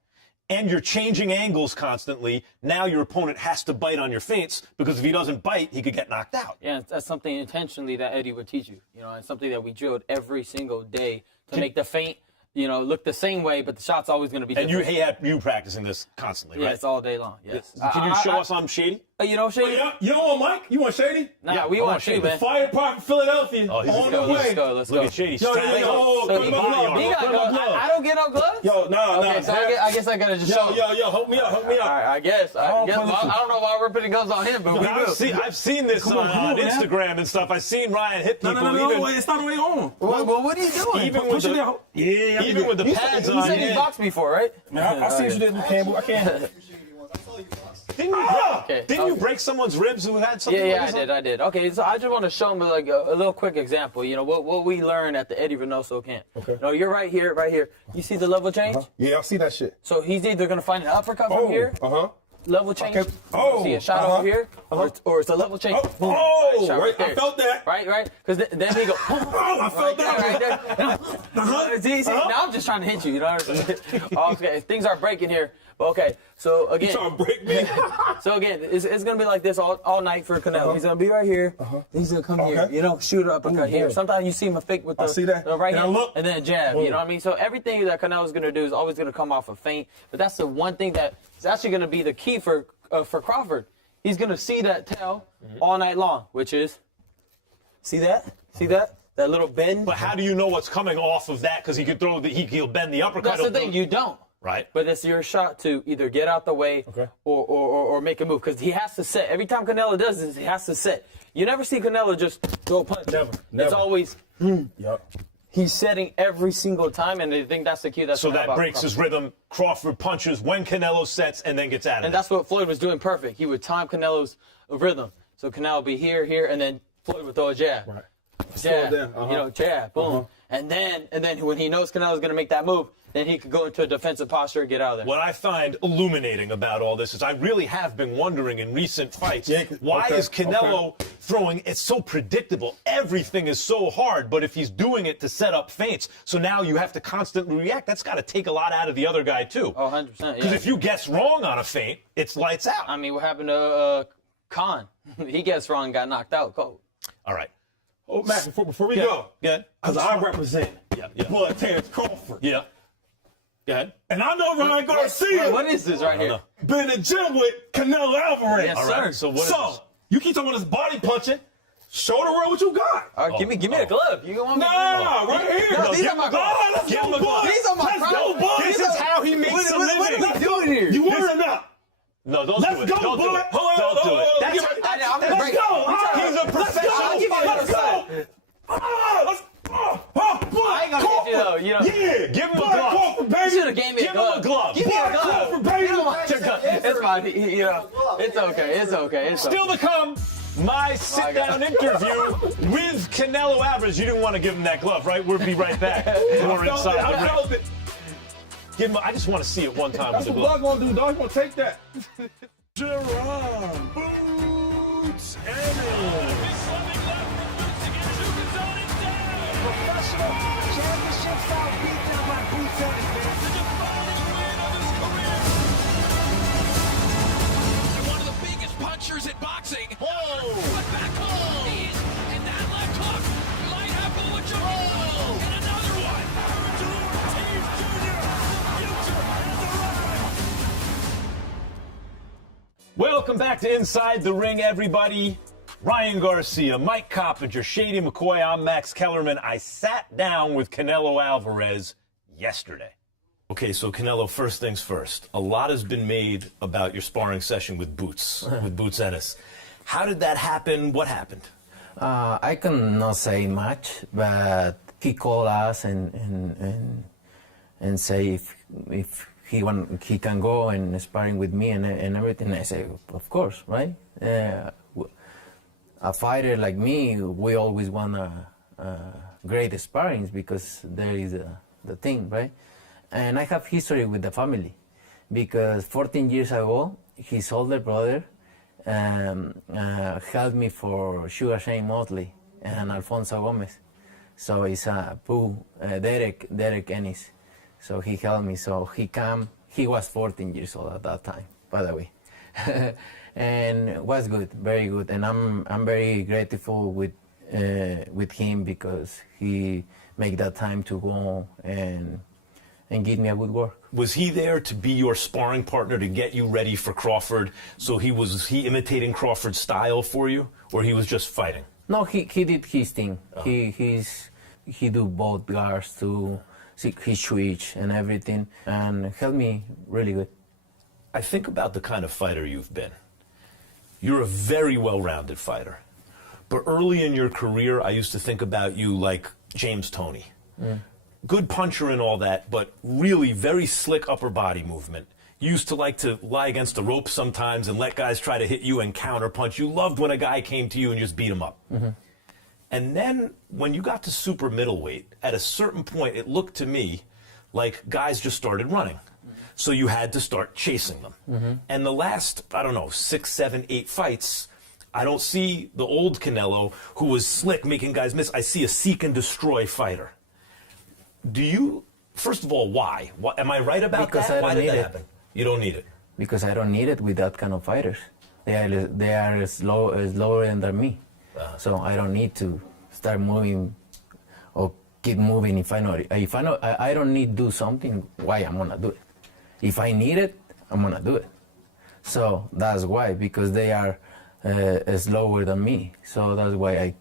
and you're changing angles constantly, now your opponent has to bite on your feints, because if he doesn't bite, he could get knocked out. Yeah, that's something intentionally that Eddie would teach you. It's something that we drilled every single day to make the feint, look the same way, but the shot's always going to be different. And you practicing this constantly, right? Yes, all day long. Yes. Can you show us on Shady? Shady? You don't want Mike? You want Shady? Nah, Yeah, we I want want Shady. you, man. Fire Department Philadelphia Oh, on the way. Let's go. Look at Shady. Yo, So he got gloves. I don't get no gloves? Yo, nah. Okay, so I guess I gotta just show. Yo, hook me up. All right, I guess. I don't know why we're putting gloves on him, but we will. I've seen this on Instagram and stuff. I've seen Ryan hit people. No, it's not the way on. Well, what are you doing? Even with the pads on. You said you boxed before, right? Man, I seen you did with Campbell. I can't. Didn't you break someone's ribs who had something? Yeah, I did. Okay, so I just want to show them like a little quick example. What we learned at the Eddie Reynoso camp. Okay. You're right here. You see the level change? Yeah, I see that shit. So he's either gonna find an uppercut from here. Level change. Okay. Oh, see a shot over here, or it's a level change. Boom. Shot Right, there. I felt that. Right. Because then he go. I felt that. Right there. See, now I'm just trying to hit you. You know what I'm saying? Okay, things are breaking here. Okay, so again. You trying to break me? So again, it's gonna be like this all night for Canelo. He's gonna be right here. He's gonna come here. Shoot an uppercut here. Sometimes you see him fake with the right hand and then a jab. You know what I mean? So everything that Canelo's gonna do is always gonna come off a feint. But that's the one thing that is actually gonna be the key for Crawford. He's gonna see that tail all night long, which is see that little bend. But how do you know what's coming off of that? Because he could he'll bend the uppercut. That's the thing, you don't. Right. But it's your shot to either get out the way or make a move. Because he has to set. Every time Canelo does this, he has to set. You never see Canelo just throw a punch. Never. It's always, Yup. he's setting every single time, and I think that's the key. So that breaks his rhythm. Crawford punches when Canelo sets and then gets out of it. And that's what Floyd was doing perfect. He would time Canelo's rhythm. So Canelo would be here, and then Floyd would throw a jab. Right. Jab. Slow down. Jab. Boom. And then when he knows Canelo's going to make that move, then he could go into a defensive posture and get out of there. What I find illuminating about all this is I really have been wondering in recent fights, why is Canelo throwing, it's so predictable. Everything is so hard, but if he's doing it to set up feints, so now you have to constantly react, that's got to take a lot out of the other guy too. Oh, 100%. Because if you guess wrong on a feint, it's lights out. I mean, what happened to Khan? He guessed wrong and got knocked out cold. All right. Oh, Matt, before we go, because I represent Blood Terrence Crawford. Yeah. Go ahead. And I know Ryan Garcia. What is this right here? Been in the gym with Canelo Alvarez. Yes, All sir. right. So what is this? You keep talking about this body punching. Show the world what you got. All right, give me a glove. You want me? Right here. No, these are my gloves. Let's Give him go, a glove. boy. These are my Let's go, boy. This is how he makes a living. What are we doing here? You want it or not? No, don't Let's do it. go, Don't boy. do it. Don't do it. That's I'm gonna break. He's a professional. I'll give you Let's another side. go. I ain't gonna hit you though. You know. Yeah. Give him a Blood glove. Crawford, You baby. should have gave me a Give him a glove. glove. Give me a Blood glove. Crawford, baby. It's fine. You know, it's okay. It's okay. It's Still to come, my sit-down interview with Canelo Alvarez. You didn't want to give him that glove, right? We'll be right back. More inside the I felt ring. it. Give him. I just want to see it one time That's with the what glove. Blood gonna do, dog. He's gonna take that. Jerome Boots Ennis. Professional championship style beatdown by Boots Ennis. The defining win of his career. One of the biggest punchers in boxing. Whoa! Put back home. And that left hook. Welcome back to Inside the Ring, everybody. Ryan Garcia, Mike Coppinger, Shady McCoy, I'm Max Kellerman. I sat down with Canelo Alvarez yesterday. Okay, so Canelo, first things first. A lot has been made about your sparring session with Boots Ennis. How did that happen? What happened? I cannot say much, but he called us and say if he can go and sparring with me and everything. I say, of course, right? A fighter like me, we always want great sparrings because there is the thing, right? And I have history with the family because 14 years ago, his older brother helped me for Sugar Shane Motley and Alfonso Gomez. So it's Derek Ennis. So he helped me. So he was 14 years old at that time, by the way. And it was good, very good. And I'm very grateful with him because he made that time to go and give me a good work. Was he there to be your sparring partner to get you ready for Crawford? So was he imitating Crawford's style for you, or he was just fighting? No, he did his thing. Oh. He do both guards too. He switch and everything, and helped me really good. I think about the kind of fighter you've been. You're a very well-rounded fighter. But early in your career, I used to think about you like James Toney. Good puncher and all that, but really very slick upper body movement. You used to like to lie against the rope sometimes and let guys try to hit you and counter punch. You loved when a guy came to you and just beat him up. And then when you got to super middleweight, at a certain point, it looked to me like guys just started running. So you had to start chasing them. And the last, 6, 7, 8 fights, I don't see the old Canelo who was slick making guys miss. I see a seek and destroy fighter. Do you, first of all, why? Am I right about that? Why did that happen? You don't need it. Because I don't need it with that kind of fighters. They are slower than me. So I don't need to start moving or keep moving if I know I don't need to do something, why I'm gonna do it. If I need it, I'm gonna do it. So that's why, because they are slower than me. So that's why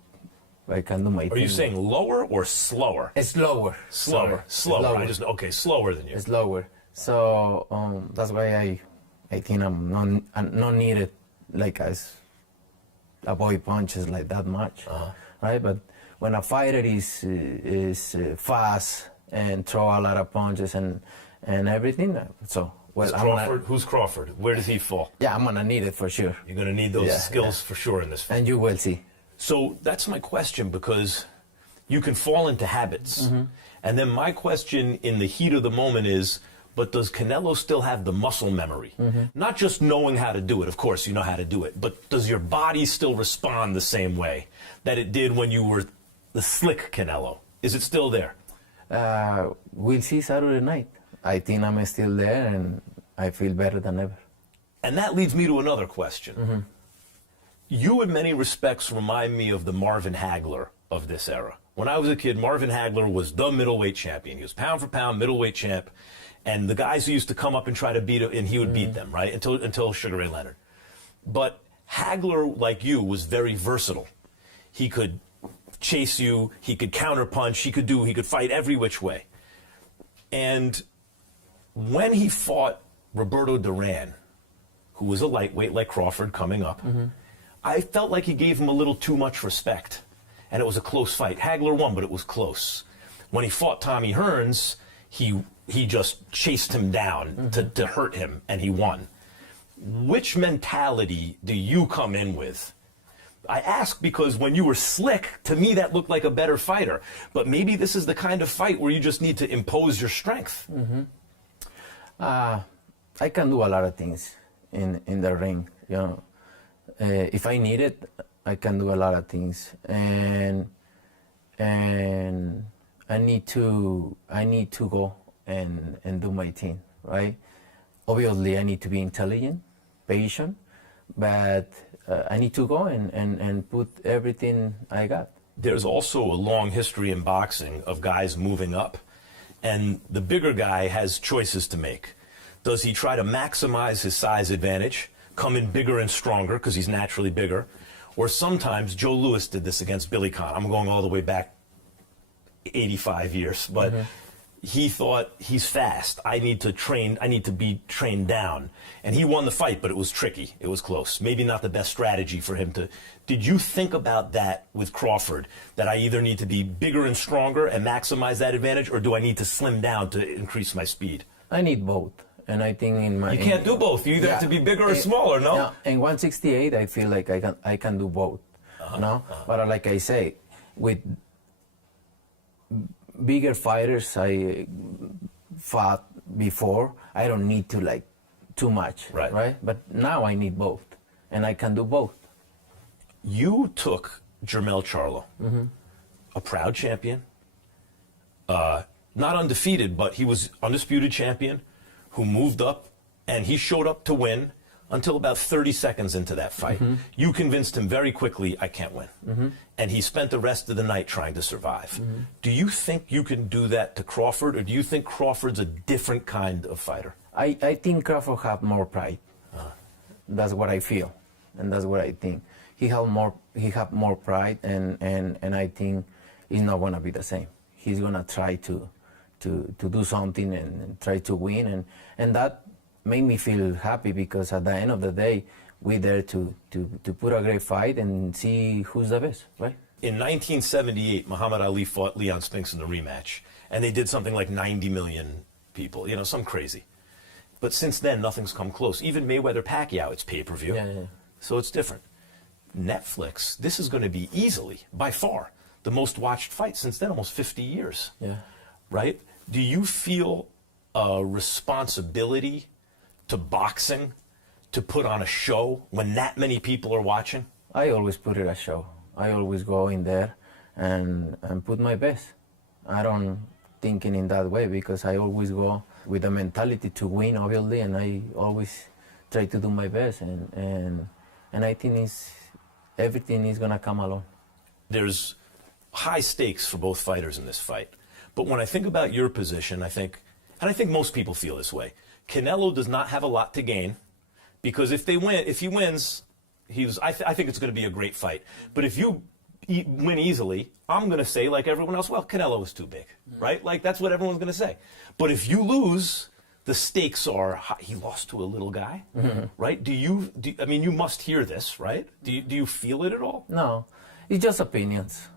I can do my thing. Are you saying lower or slower? It's slower. Slower. Okay, slower than you. It's lower. So that's why I think I'm not needed like as avoid punches like that much, right? But when a fighter is fast and throw a lot of punches and everything, so well. Who's Crawford? Where does he fall? Yeah, I'm gonna need it for sure. You're gonna need those skills for sure in this fight. And you will see. So that's my question, because you can fall into habits. And then my question in the heat of the moment is, but does Canelo still have the muscle memory? Not just knowing how to do it, of course you know how to do it, but does your body still respond the same way that it did when you were the slick Canelo? Is it still there? We'll see Saturday night. I think I'm still there and I feel better than ever. And that leads me to another question. You in many respects remind me of the Marvin Hagler of this era. When I was a kid, Marvin Hagler was the middleweight champion. He was pound for pound middleweight champ. And the guys who used to come up and try to beat him, and he would beat them, right, until Sugar Ray Leonard. But Hagler, like you, was very versatile. He could chase you, he could counterpunch, he could fight every which way. And when he fought Roberto Duran, who was a lightweight like Crawford coming up, I felt like he gave him a little too much respect. And it was a close fight. Hagler won, but it was close. When he fought Tommy Hearns, he just chased him down to hurt him, and he won. Which mentality do you come in with? I ask because when you were slick, to me that looked like a better fighter. But maybe this is the kind of fight where you just need to impose your strength. I can do a lot of things in the ring. You know, if I need it, I can do a lot of things, and I need to go and do my thing, right? Obviously, I need to be intelligent, patient, but I need to go and put everything I got. There's also a long history in boxing of guys moving up, and the bigger guy has choices to make. Does he try to maximize his size advantage? come in bigger and stronger because he's naturally bigger. Or sometimes Joe Louis did this against Billy Conn. I'm going all the way back 85 years, but he thought he's fast. I need to be trained down. And he won the fight, but it was tricky. It was close. Maybe not the best strategy for him to. Did you think about that with Crawford? That I either need to be bigger and stronger and maximize that advantage, or do I need to slim down to increase my speed? I need both. And I think you can't do both. You either have to be bigger or smaller, no? Yeah, in 168, I feel like I can do both, no? But like I say, with bigger fighters I fought before, I don't need to like too much, right? But now I need both, and I can do both. You took Jermell Charlo, a proud champion, not undefeated, but he was undisputed champion, who moved up, and he showed up to win until about 30 seconds into that fight. You convinced him very quickly, I can't win. And he spent the rest of the night trying to survive. Do you think you can do that to Crawford, or do you think Crawford's a different kind of fighter? I think Crawford have more pride. That's what I feel, and that's what I think. He have more pride, and I think it's not gonna be the same. He's gonna try to do something and try to win, and that made me feel happy, because at the end of the day, we're there to put a great fight and see who's the best, right? In 1978, Muhammad Ali fought Leon Spinks in the rematch, and they did something like 90 million people, some crazy. But since then, nothing's come close. Even Mayweather-Pacquiao, it's pay-per-view, so it's different. Netflix, this is going to be easily, by far, the most watched fight since then, almost 50 years, right? Do you feel a responsibility to boxing to put on a show when that many people are watching? I always put it a show. I always go in there and put my best. I don't think in that way, because I always go with the mentality to win, obviously, and I always try to do my best, and I think everything is gonna come along. There's high stakes for both fighters in this fight. But when I think about your position, I think most people feel this way, Canelo does not have a lot to gain, because if he wins, I think it's going to be a great fight. But if you win easily, I'm going to say, like everyone else, well, Canelo is too big, right? Like, that's what everyone's going to say. But if you lose, the stakes are high. He lost to a little guy, right? I mean, you must hear this, right? Do you feel it at all? No, it's just opinions.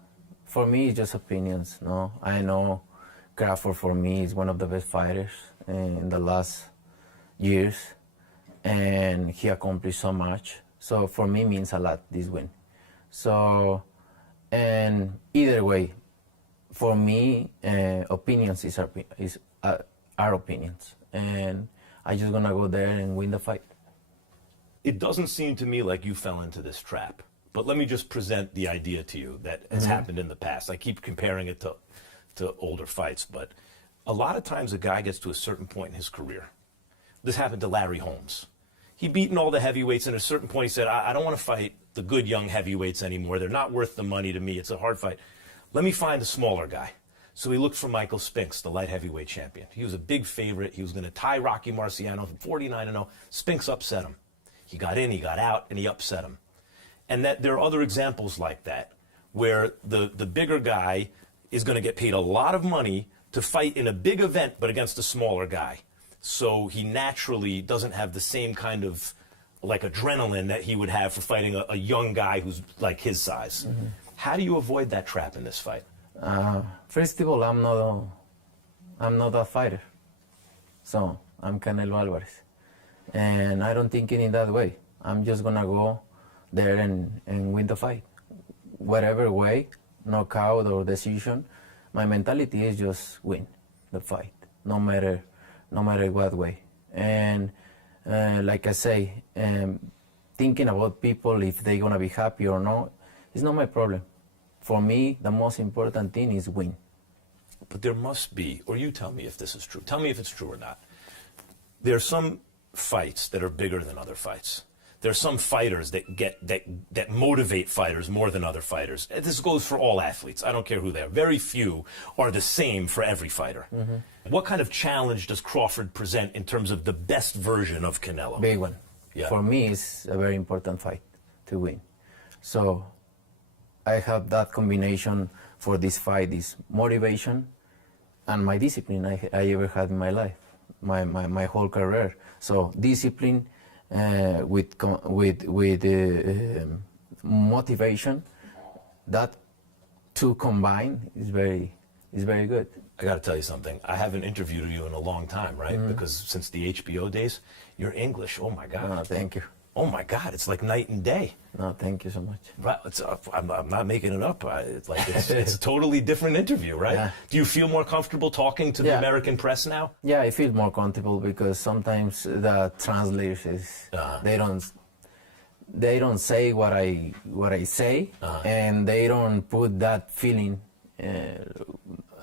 For me, it's just opinions. No, I know Crawford, for me, is one of the best fighters in the last years, and he accomplished so much. So for me, it means a lot, this win. So, and either way, for me, opinions is our opinions, and I just gonna go there and win the fight. It doesn't seem to me like you fell into this trap. But let me just present the idea to you that has happened in the past. I keep comparing it to older fights, but a lot of times a guy gets to a certain point in his career. This happened to Larry Holmes. He'd beaten all the heavyweights, and at a certain point he said, I don't want to fight the good young heavyweights anymore. They're not worth the money to me. It's a hard fight. Let me find a smaller guy. So he looked for Michael Spinks, the light heavyweight champion. He was a big favorite. He was going to tie Rocky Marciano from 49-0. Spinks upset him. He got in, he got out, and he upset him. And that there are other examples like that, where the bigger guy is going to get paid a lot of money to fight in a big event, but against a smaller guy. So he naturally doesn't have the same kind of like adrenaline that he would have for fighting a young guy who's like his size. How do you avoid that trap in this fight? First of all, I'm not a fighter. So I'm Canelo Alvarez, and I don't think in that way. I'm just gonna go there and win the fight, whatever way, knockout or decision. My mentality is just win the fight, no matter what way. And like I say, thinking about people, if they're gonna be happy or not, it's not my problem. For me, the most important thing is win. But there must be, or you tell me if this is true. Tell me if it's true or not. There are some fights that are bigger than other fights. There are some fighters that motivate fighters more than other fighters. This goes for all athletes. I don't care who they are. Very few are the same for every fighter. What kind of challenge does Crawford present in terms of the best version of Canelo? Big one. For me, it's a very important fight to win. So I have that combination for this fight, this motivation and my discipline I ever had in my life, my whole career. So discipline with motivation, that two combined is very good. I got to tell you something. I haven't interviewed you in a long time, right? Because since the HBO days, your English, oh my God. Oh, thank you. Oh my God, it's like night and day. No, thank you so much. Right, I'm not making it up. It's like it's a totally different interview, right? Yeah. Do you feel more comfortable talking to the American press now? Yeah, I feel more comfortable because sometimes the translators they don't say what I say, and they don't put that feeling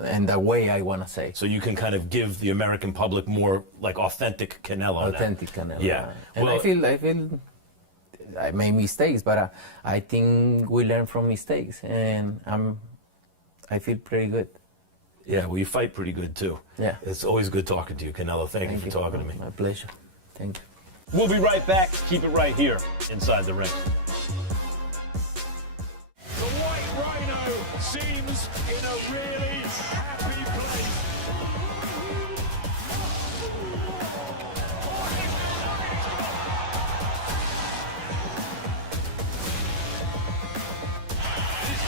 and the way I want to say. So you can kind of give the American public more like authentic Canelo. Authentic Canelo. Yeah. And Well, I feel I made mistakes, but I think we learn from mistakes, and I feel pretty good. Yeah, well, you fight pretty good too. Yeah. It's always good talking to you, Canelo. Thank you for talking to me. My pleasure. Thank you. We'll be right back. Keep it right here inside the ring. The White Rhino seems in a really happy place. This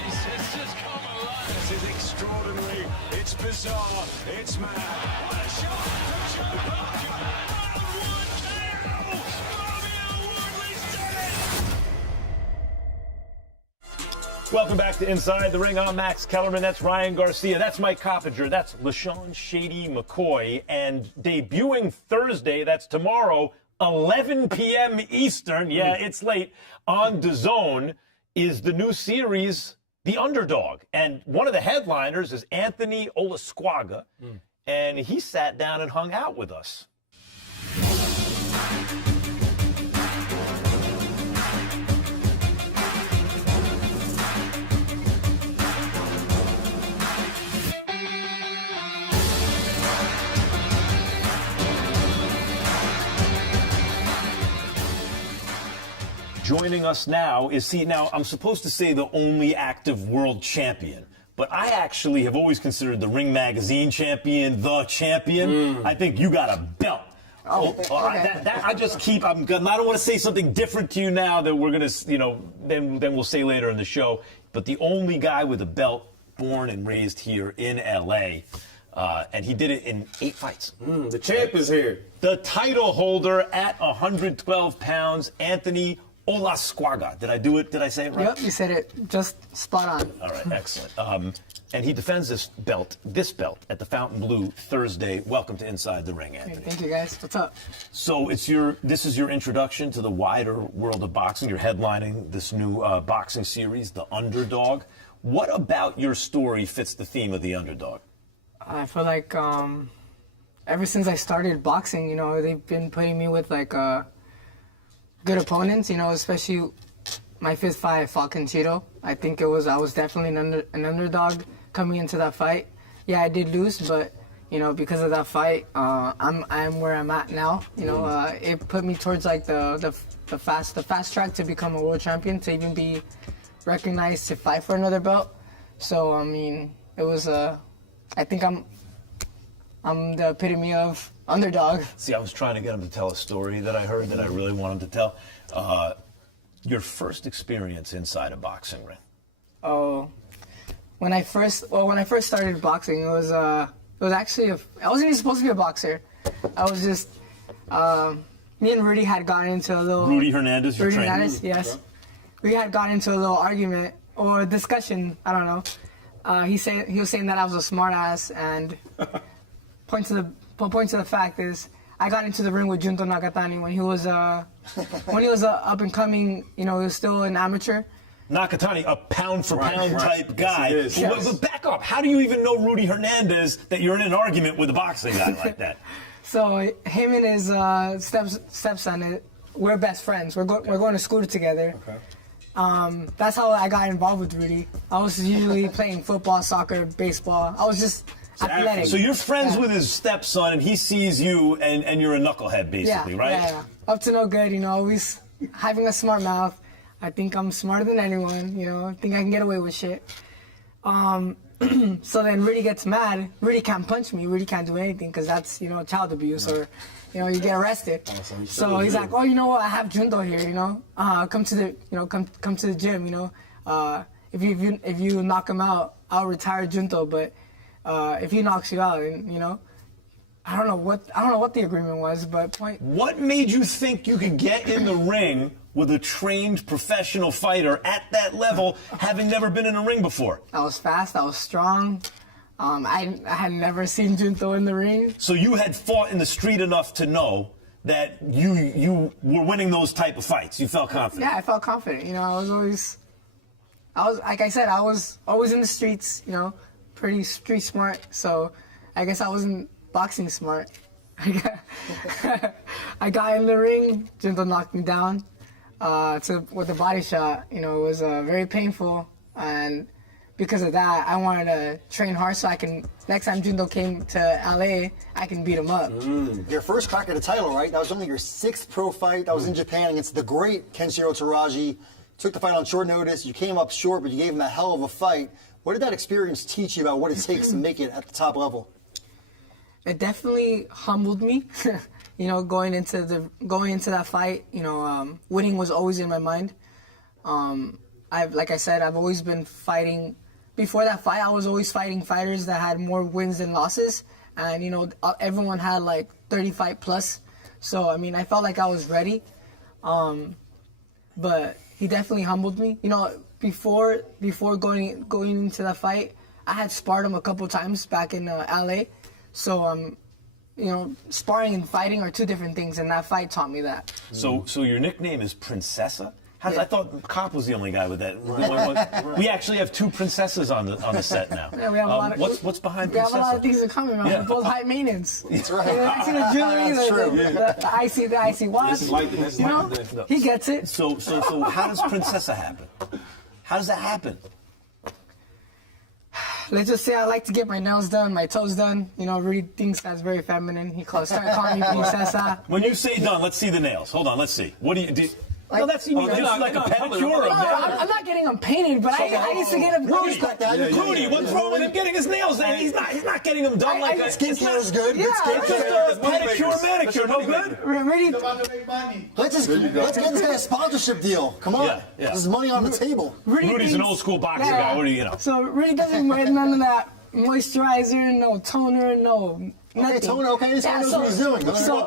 place has just come alive. This is extraordinary. It's bizarre. It's mad. What a shot from Joe Parker. Welcome back to Inside the Ring. I'm Max Kellerman. That's Ryan Garcia. That's Mike Coppinger. That's LaShawn Shady McCoy. And debuting Thursday, that's tomorrow, 11 p.m. Eastern. Yeah, it's late. On DAZN is the new series, The Underdog. And one of the headliners is Anthony Olasquaga. And he sat down and hung out with us. Joining us now is, now I'm supposed to say the only active world champion, but I actually have always considered the Ring Magazine champion the champion. I think you got a belt. I just keep, I don't want to say something different to you now that we're going to, then we'll say later in the show, but the only guy with a belt born and raised here in LA. And he did it in 8 fights. The champ is here. The title holder at 112 pounds, Anthony Olasquaga. Did I do it? Did I say it right? Yep, you said it just spot on. All right, excellent. And he defends this belt at the Fountain Blue Thursday. Welcome to Inside the Ring, Anthony. Thank you, guys. What's up? So this is your introduction to the wider world of boxing. You're headlining this new boxing series, The Underdog. What about your story fits the theme of The Underdog? I feel like ever since I started boxing, they've been putting me with good opponents, especially my fifth fight, I fought Conchito. I think I was definitely an underdog coming into that fight. Yeah, I did lose, but because of that fight, I'm where I'm at now. It put me towards like the fast track to become a world champion, to even be recognized to fight for another belt. So I mean, it was I think I'm the epitome of underdog. See, I was trying to get him to tell a story that I heard that I really wanted to tell. Your first experience inside a boxing ring. Oh, when I first started boxing, it was actually I wasn't even supposed to be a boxer. I was just me and Rudy had gotten into a little. Rudy Hernandez, your trainer? Hernandez, yes. We had gotten into a little argument or discussion. I don't know. He was saying that I was a smart ass, and point to the fact is I got into the ring with Junto Nakatani when he was up and coming. He was still an amateur. Nakatani, a pound for pound type guy. Yes. But back up. How do you even know Rudy Hernandez that you're in an argument with a boxing guy like that? So him and his stepson, we're best friends. We're going to school together. Okay. That's how I got involved with Rudy. I was usually playing football, soccer, baseball. I was just athletic. So you're friends Yeah. with his stepson, and he sees you, and you're a knucklehead, basically, right? Yeah. Up to no good, always having a smart mouth. I think I'm smarter than anyone, I think I can get away with shit. So then Rudy gets mad. Rudy can't punch me. Rudy can't do anything because that's, child abuse or, you get arrested. So he's like, oh, you know what? I have Junto here, come to the, come to the gym, if you knock him out, I'll retire Junto, but if he knocks you out, and I don't know what the agreement was, but What made you think you could get in the ring with a trained professional fighter at that level, having never been in a ring before? I was fast, I was strong. I had never seen Junto in the ring. So you had fought in the street enough to know that you were winning those type of fights. You felt confident. Yeah, I felt confident. I was like I said, I was always in the streets. Pretty street smart. So I guess I wasn't boxing smart. I got in the ring. Junto knocked me down with a body shot. It was very painful, and because of that, I wanted to train hard so I can. Next time Junto came to LA, I can beat him up. Your first crack at the title, right? That was only your 6th pro fight. That was in Japan against the great Kenshiro Teraji. Took the fight on short notice. You came up short, but you gave him a hell of a fight. What did that experience teach you about what it takes to make it at the top level? It definitely humbled me. Going into that fight, winning was always in my mind. Like I said, I've always been fighting. Before that fight, I was always fighting fighters that had more wins than losses, and everyone had like 30 fight plus. So I felt like I was ready. But he definitely humbled me. Before going into that fight, I had sparred him a couple times back in LA. So sparring and fighting are two different things, and that fight taught me that. So your nickname is Princessa? I thought Cop was the only guy with that. We actually have 2 princesses on the set now. Yeah, we have a lot of. What's behind We Princessa? have a lot of things in common. We're both high maintenance. That's right. I see the jewelry, the icy watch. He gets it. So how does Princessa happen? How does that happen? Let's just say I like to get my nails done, my toes done. Rudy thinks that's very feminine. He started calling me Princessa. When you say done, let's see the nails. Hold on, let's see. What do you do? No, that's just like a pedicure. I'm not getting them painted, but I used to get them. Rudy, what's wrong with him getting his nails done? He's not getting them done like that. Skincare is good. Yeah, Just a pedicure, manicure, no good. Rudy, Let's get this guy a sponsorship deal. Come on. Yeah. There's money on the table. Rudy's an old school boxing guy. What do you know? So Rudy doesn't wear none of that moisturizer, no toner, no. Okay, toner. Okay, this guy knows what he's doing.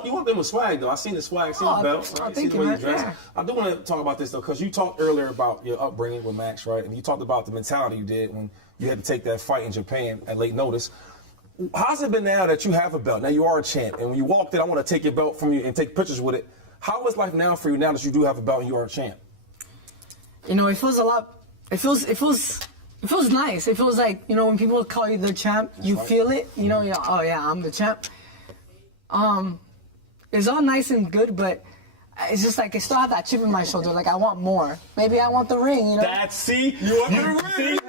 You want them with swag though. I seen the swag, seen the belt. Right? Thank See you, the way man. you dress. Yeah. I do want to talk about this though, because you talked earlier about your upbringing with Max, right? And you talked about the mentality you did when you had to take that fight in Japan at late notice. How's it been now that you have a belt? Now you are a champ, and when you walked in, I want to take your belt from you and take pictures with it. How is life now for you now that you do have a belt and you are a champ? It feels a lot. It feels nice. It feels like when people call you the champ, you feel it. You're, oh yeah, I'm the champ. It's all nice and good, but it's just like I still have that chip in my shoulder. Like I want more. Maybe I want the ring. You want the ring?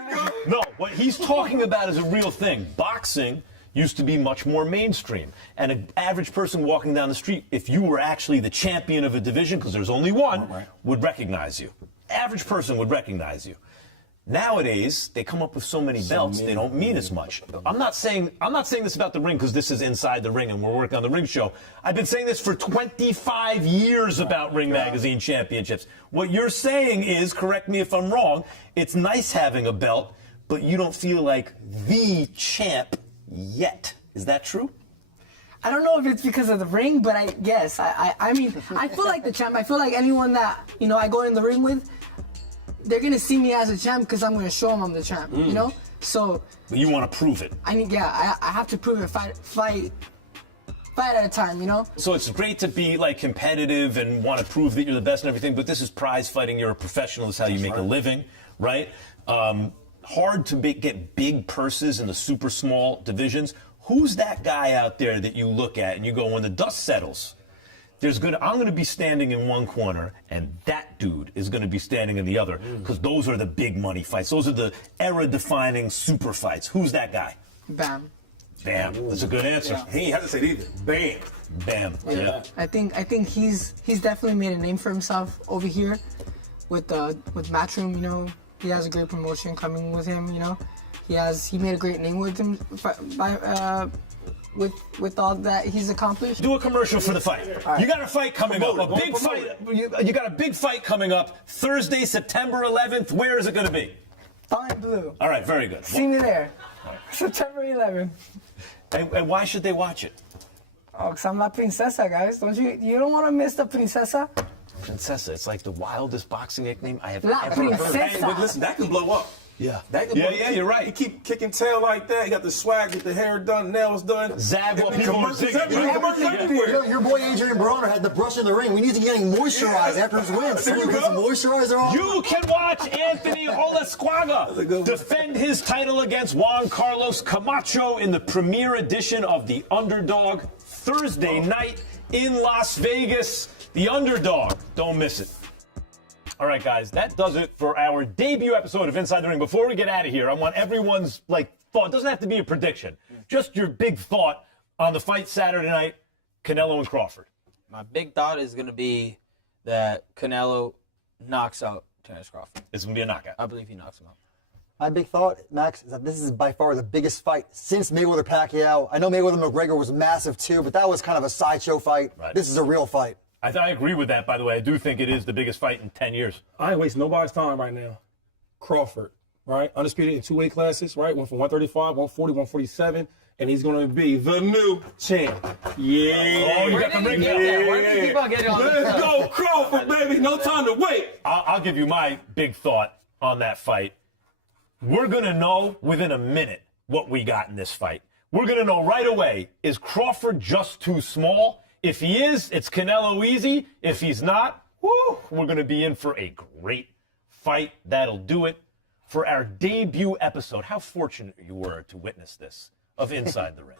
No, what he's talking about is a real thing. Boxing used to be much more mainstream, and an average person walking down the street, if you were actually the champion of a division, because there's only one, would recognize you. Average person would recognize you. Nowadays, they come up with so many belts, they don't mean as much. I'm not saying this about the ring because this is inside the ring and we're working on the ring show. I've been saying this for 25 years about Ring Magazine championships. What you're saying is, correct me if I'm wrong, it's nice having a belt, but you don't feel like the champ yet. Is that true? I don't know if it's because of the ring, but I mean, I feel like the champ. I feel like anyone that, I go in the ring with, they're going to see me as a champ because I'm going to show them I'm the champ, So. But you want to prove it. I have to prove it fight at a time, So it's great to be like competitive and want to prove that you're the best and everything, but this is prize fighting. You're a professional. This is how you make a living, right? Hard to get big purses in the super small divisions. Who's that guy out there that you look at and you go, when the dust settles, I'm going to be standing in one corner, and that dude is going to be standing in the other, because those are the big money fights. Those are the era-defining super fights. Who's that guy? Bam. Bam. That's a good answer. He ain't had to say it either. Bam. Bam. Yeah. I think he's definitely made a name for himself over here with Matchroom. You know, he has a great promotion coming with him. You know, he made a great name with him with all that he's accomplished. Do a commercial for the fight. Right. You got a fight coming up. A big fight. You got a big fight coming up Thursday, September 11th. Where is it going to be? Fontainebleau. All right, very good. See me there. September 11th. And why should they watch it? Oh, because I'm La Princesa, guys. You don't want to miss the Princesa? Princesa. It's like the wildest boxing nickname I have La ever Princesa. heard. Hey, but listen, that could blow up. Yeah. That could blow up. You're right. He keep kicking tail like that. He got the swag, get the hair done, nails done. Zag while people are zigging. Your boy Adrian Broner had the brush in the ring. We need to get him moisturized after his win. Someone put some moisturizer on. You can watch Anthony Olasquaga defend his title against Juan Carlos Camacho in the premiere edition of The Underdog Thursday night in Las Vegas. The Underdog. Don't miss it. All right, guys, that does it for our debut episode of Inside the Ring. Before we get out of here, I want everyone's thought. It doesn't have to be a prediction. Just your big thought on the fight Saturday night, Canelo and Crawford. My big thought is going to be that Canelo knocks out Terence Crawford. It's going to be a knockout. I believe he knocks him out. My big thought, Max, is that this is by far the biggest fight since Mayweather-Pacquiao. I know Mayweather-McGregor was massive too, but that was kind of a sideshow fight. Right. This is a real fight. I agree with that, by the way. I do think it is the biggest fight in 10 years. I ain't wasting nobody's time right now. Crawford, right? Undisputed in 2 weight classes, right? Went from 135, 140, 147, and he's going to be the new champ. Yeah. Oh, you got the ring. Where did you keep on getting on Let's go, Crawford, baby. No time to wait. I'll give you my big thought on that fight. We're going to know within a minute what we got in this fight. We're going to know right away, is Crawford just too small? If he is, it's Canelo easy. If he's not, we're going to be in for a great fight. That'll do it for our debut episode. How fortunate you were to witness this of Inside the Ring.